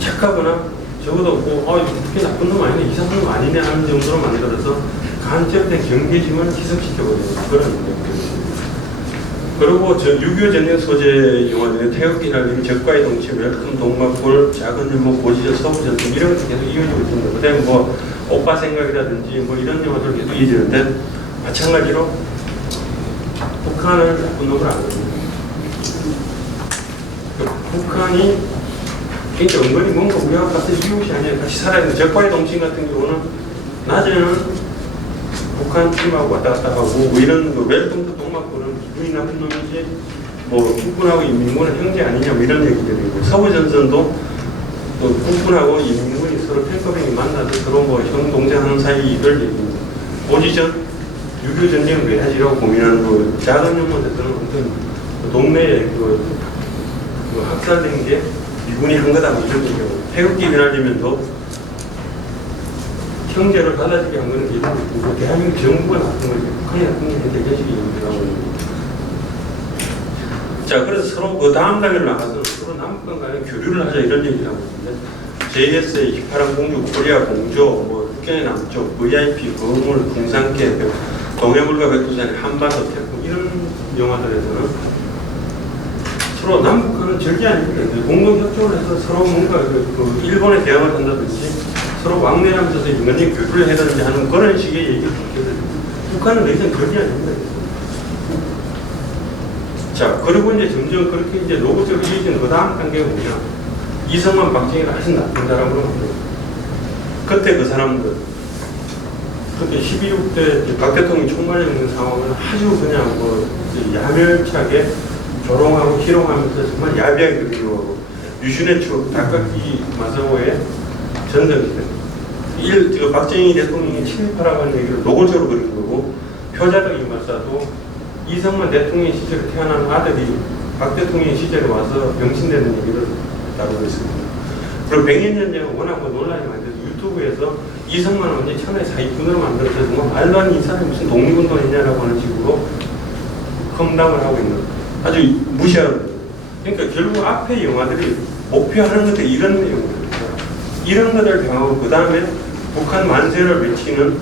착하거나 적어도 그렇게 나쁜 놈 아니네 이상한 놈 아니네 하는 정도로 만들어서 간첩에 경계심을 희석시켜버리는 그런 영화입니다. 그리고 6.25 전쟁 소재 영화들은 태극기 날리기, 적과의 동치, 웰컴 동막골, 작은 일목, 고지전, 서부전쟁 이런 것도 계속 이어지고 있습니다. 그 다음에 오빠 생각이라든지 이런 영화들 계속 이어지는데 마찬가지로 북한을 나쁜 놈을 안 합니다. 북한이 그러니까 은근히 뭔가 우리와 같은 이웃이 아니라 같이 살아야 되는 적과의 동침 같은 경우는 낮에는 북한 팀하고 왔다 갔다 하고 이런 웰컴 동막골은 기분이 나쁜 놈이지 국군하고 인민군은 형제 아니냐 이런 얘기들이 있고 서부전선도 국군하고 인민군이 서로 탱커병이 만나서 서로 형 동생하는 사이 이걸 얘기입니다. 고지전 6.25 전쟁을 왜 하지라고 고민하는 작은 영화들은 어떤 동네에 학살된 게 미군이 한 거다 이런 얘기고 태극기 휘날리면서 형제를 갈라지게 한 거는 이런 대한민국 정부가 나쁜 거지 북한이 나쁜 게 아닌데 이런 식의 얘기를 하고 있는 거죠. 자, 그래서 서로 다음 단계로 나가서 서로 남북한 간에 교류를 하자 이런 얘기를 하고 있는데 JSA, 희파람 공주, 코리아 공조, 북한의 남쪽, VIP, 거물, 궁산계, 동해물과 백두산의 한반도, 태풍 이런 영화들에서는 서로 남북한은 절대 아닙니다. 공동협정을 해서 서로 뭔가 일본에 대항을 한다든지 서로 왕래하면서 인간적인 교류를 해야 되는지 하는 그런 식의 얘기를 듣게 북한은 더 이상 절대 아닙니다. 자, 그리고 이제 점점 그렇게 이제 로봇으로 이어지는 그 다음 단계가 뭐냐. 이성만 박정희가 아주 나쁜 사람으로 만들어요. 그때 그 사람들, 그때 12.6 때 박 대통령이 총괄을 있는 상황을 아주 그냥 야멸차게 조롱하고 희롱하면서 정말 야비하게 그리워하고 유신의 추억, 닭깎기 마사오의 전성시대. 박정희 대통령이 친일파라고 하는 얘기를 노골적으로 그린 거고 표자덕 이마사도 이성만 대통령 시절에 태어난 아들이 박 대통령 시절에 와서 병신되는 얘기를 다루고 있습니다. 그리고 백년전쟁은 워낙 논란이 많이 돼서 유튜브에서 이성만 언제 천하의 사기꾼으로 만들어서 정말 말도 안 되는 이 사람이 무슨 독립운동이냐라고 하는 식으로 험담을 하고 있는 아주 무시하는 거예요. 그러니까 결국 앞에 영화들이 목표하는 것들이 이런 내용들입니다. 이런 것들을 병하고 그 다음에 북한 만세를 외치는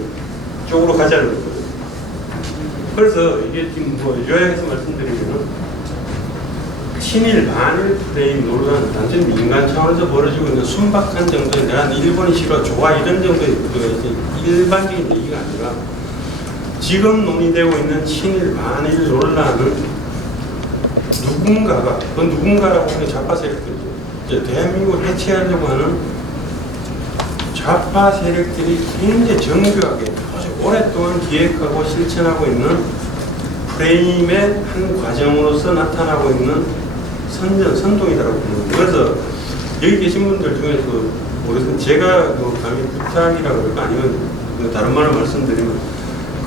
쪽으로 가자는 거거든요. 그래서 이게 지금 요약해서 말씀드리면은 친일 반일 프레임 논란 단순히 민간 차원에서 벌어지고 있는 순박한 정도의 내가 일본이 싫어 좋아 이런 정도의 일반적인 얘기가 아니라 지금 논의되고 있는 친일 반일 논란을 누군가가 그 누군가라고 하는 좌파 세력들이죠. 이제 대한민국을 해체하려고 하는 좌파 세력들이 굉장히 정교하게 아주 오랫동안 기획하고 실천하고 있는 프레임의 한 과정으로서 나타나고 있는 선동이라고 보는 거예요. 그래서 여기 계신 분들 중에서 모르겠어요. 제가 감히 부탁이라고 그럴까 아니면 다른 말로 말씀드리면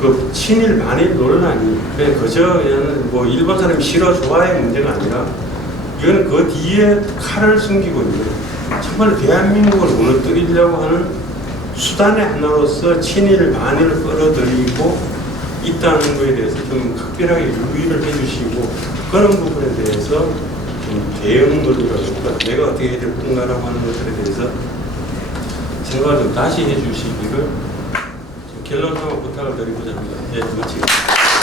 그 친일 반일 논란이 그냥 그저 그냥 뭐 일본 사람이 싫어 좋아의 문제가 아니라 이거는 그 뒤에 칼을 숨기고 있는 정말 대한민국을 무너뜨리려고 하는 수단의 하나로서 친일 반일을 끌어들이고 있다는 것에 대해서 좀 각별하게 유의를 해주시고 그런 부분에 대해서 좀 대응들이라든가 내가 어떻게 해야 될 건가라고 하는 것들에 대해서 생각을 좀 다시 해주시기를 결론상으로 부탁을 드리고자 합니다. 예, 마치겠습니다.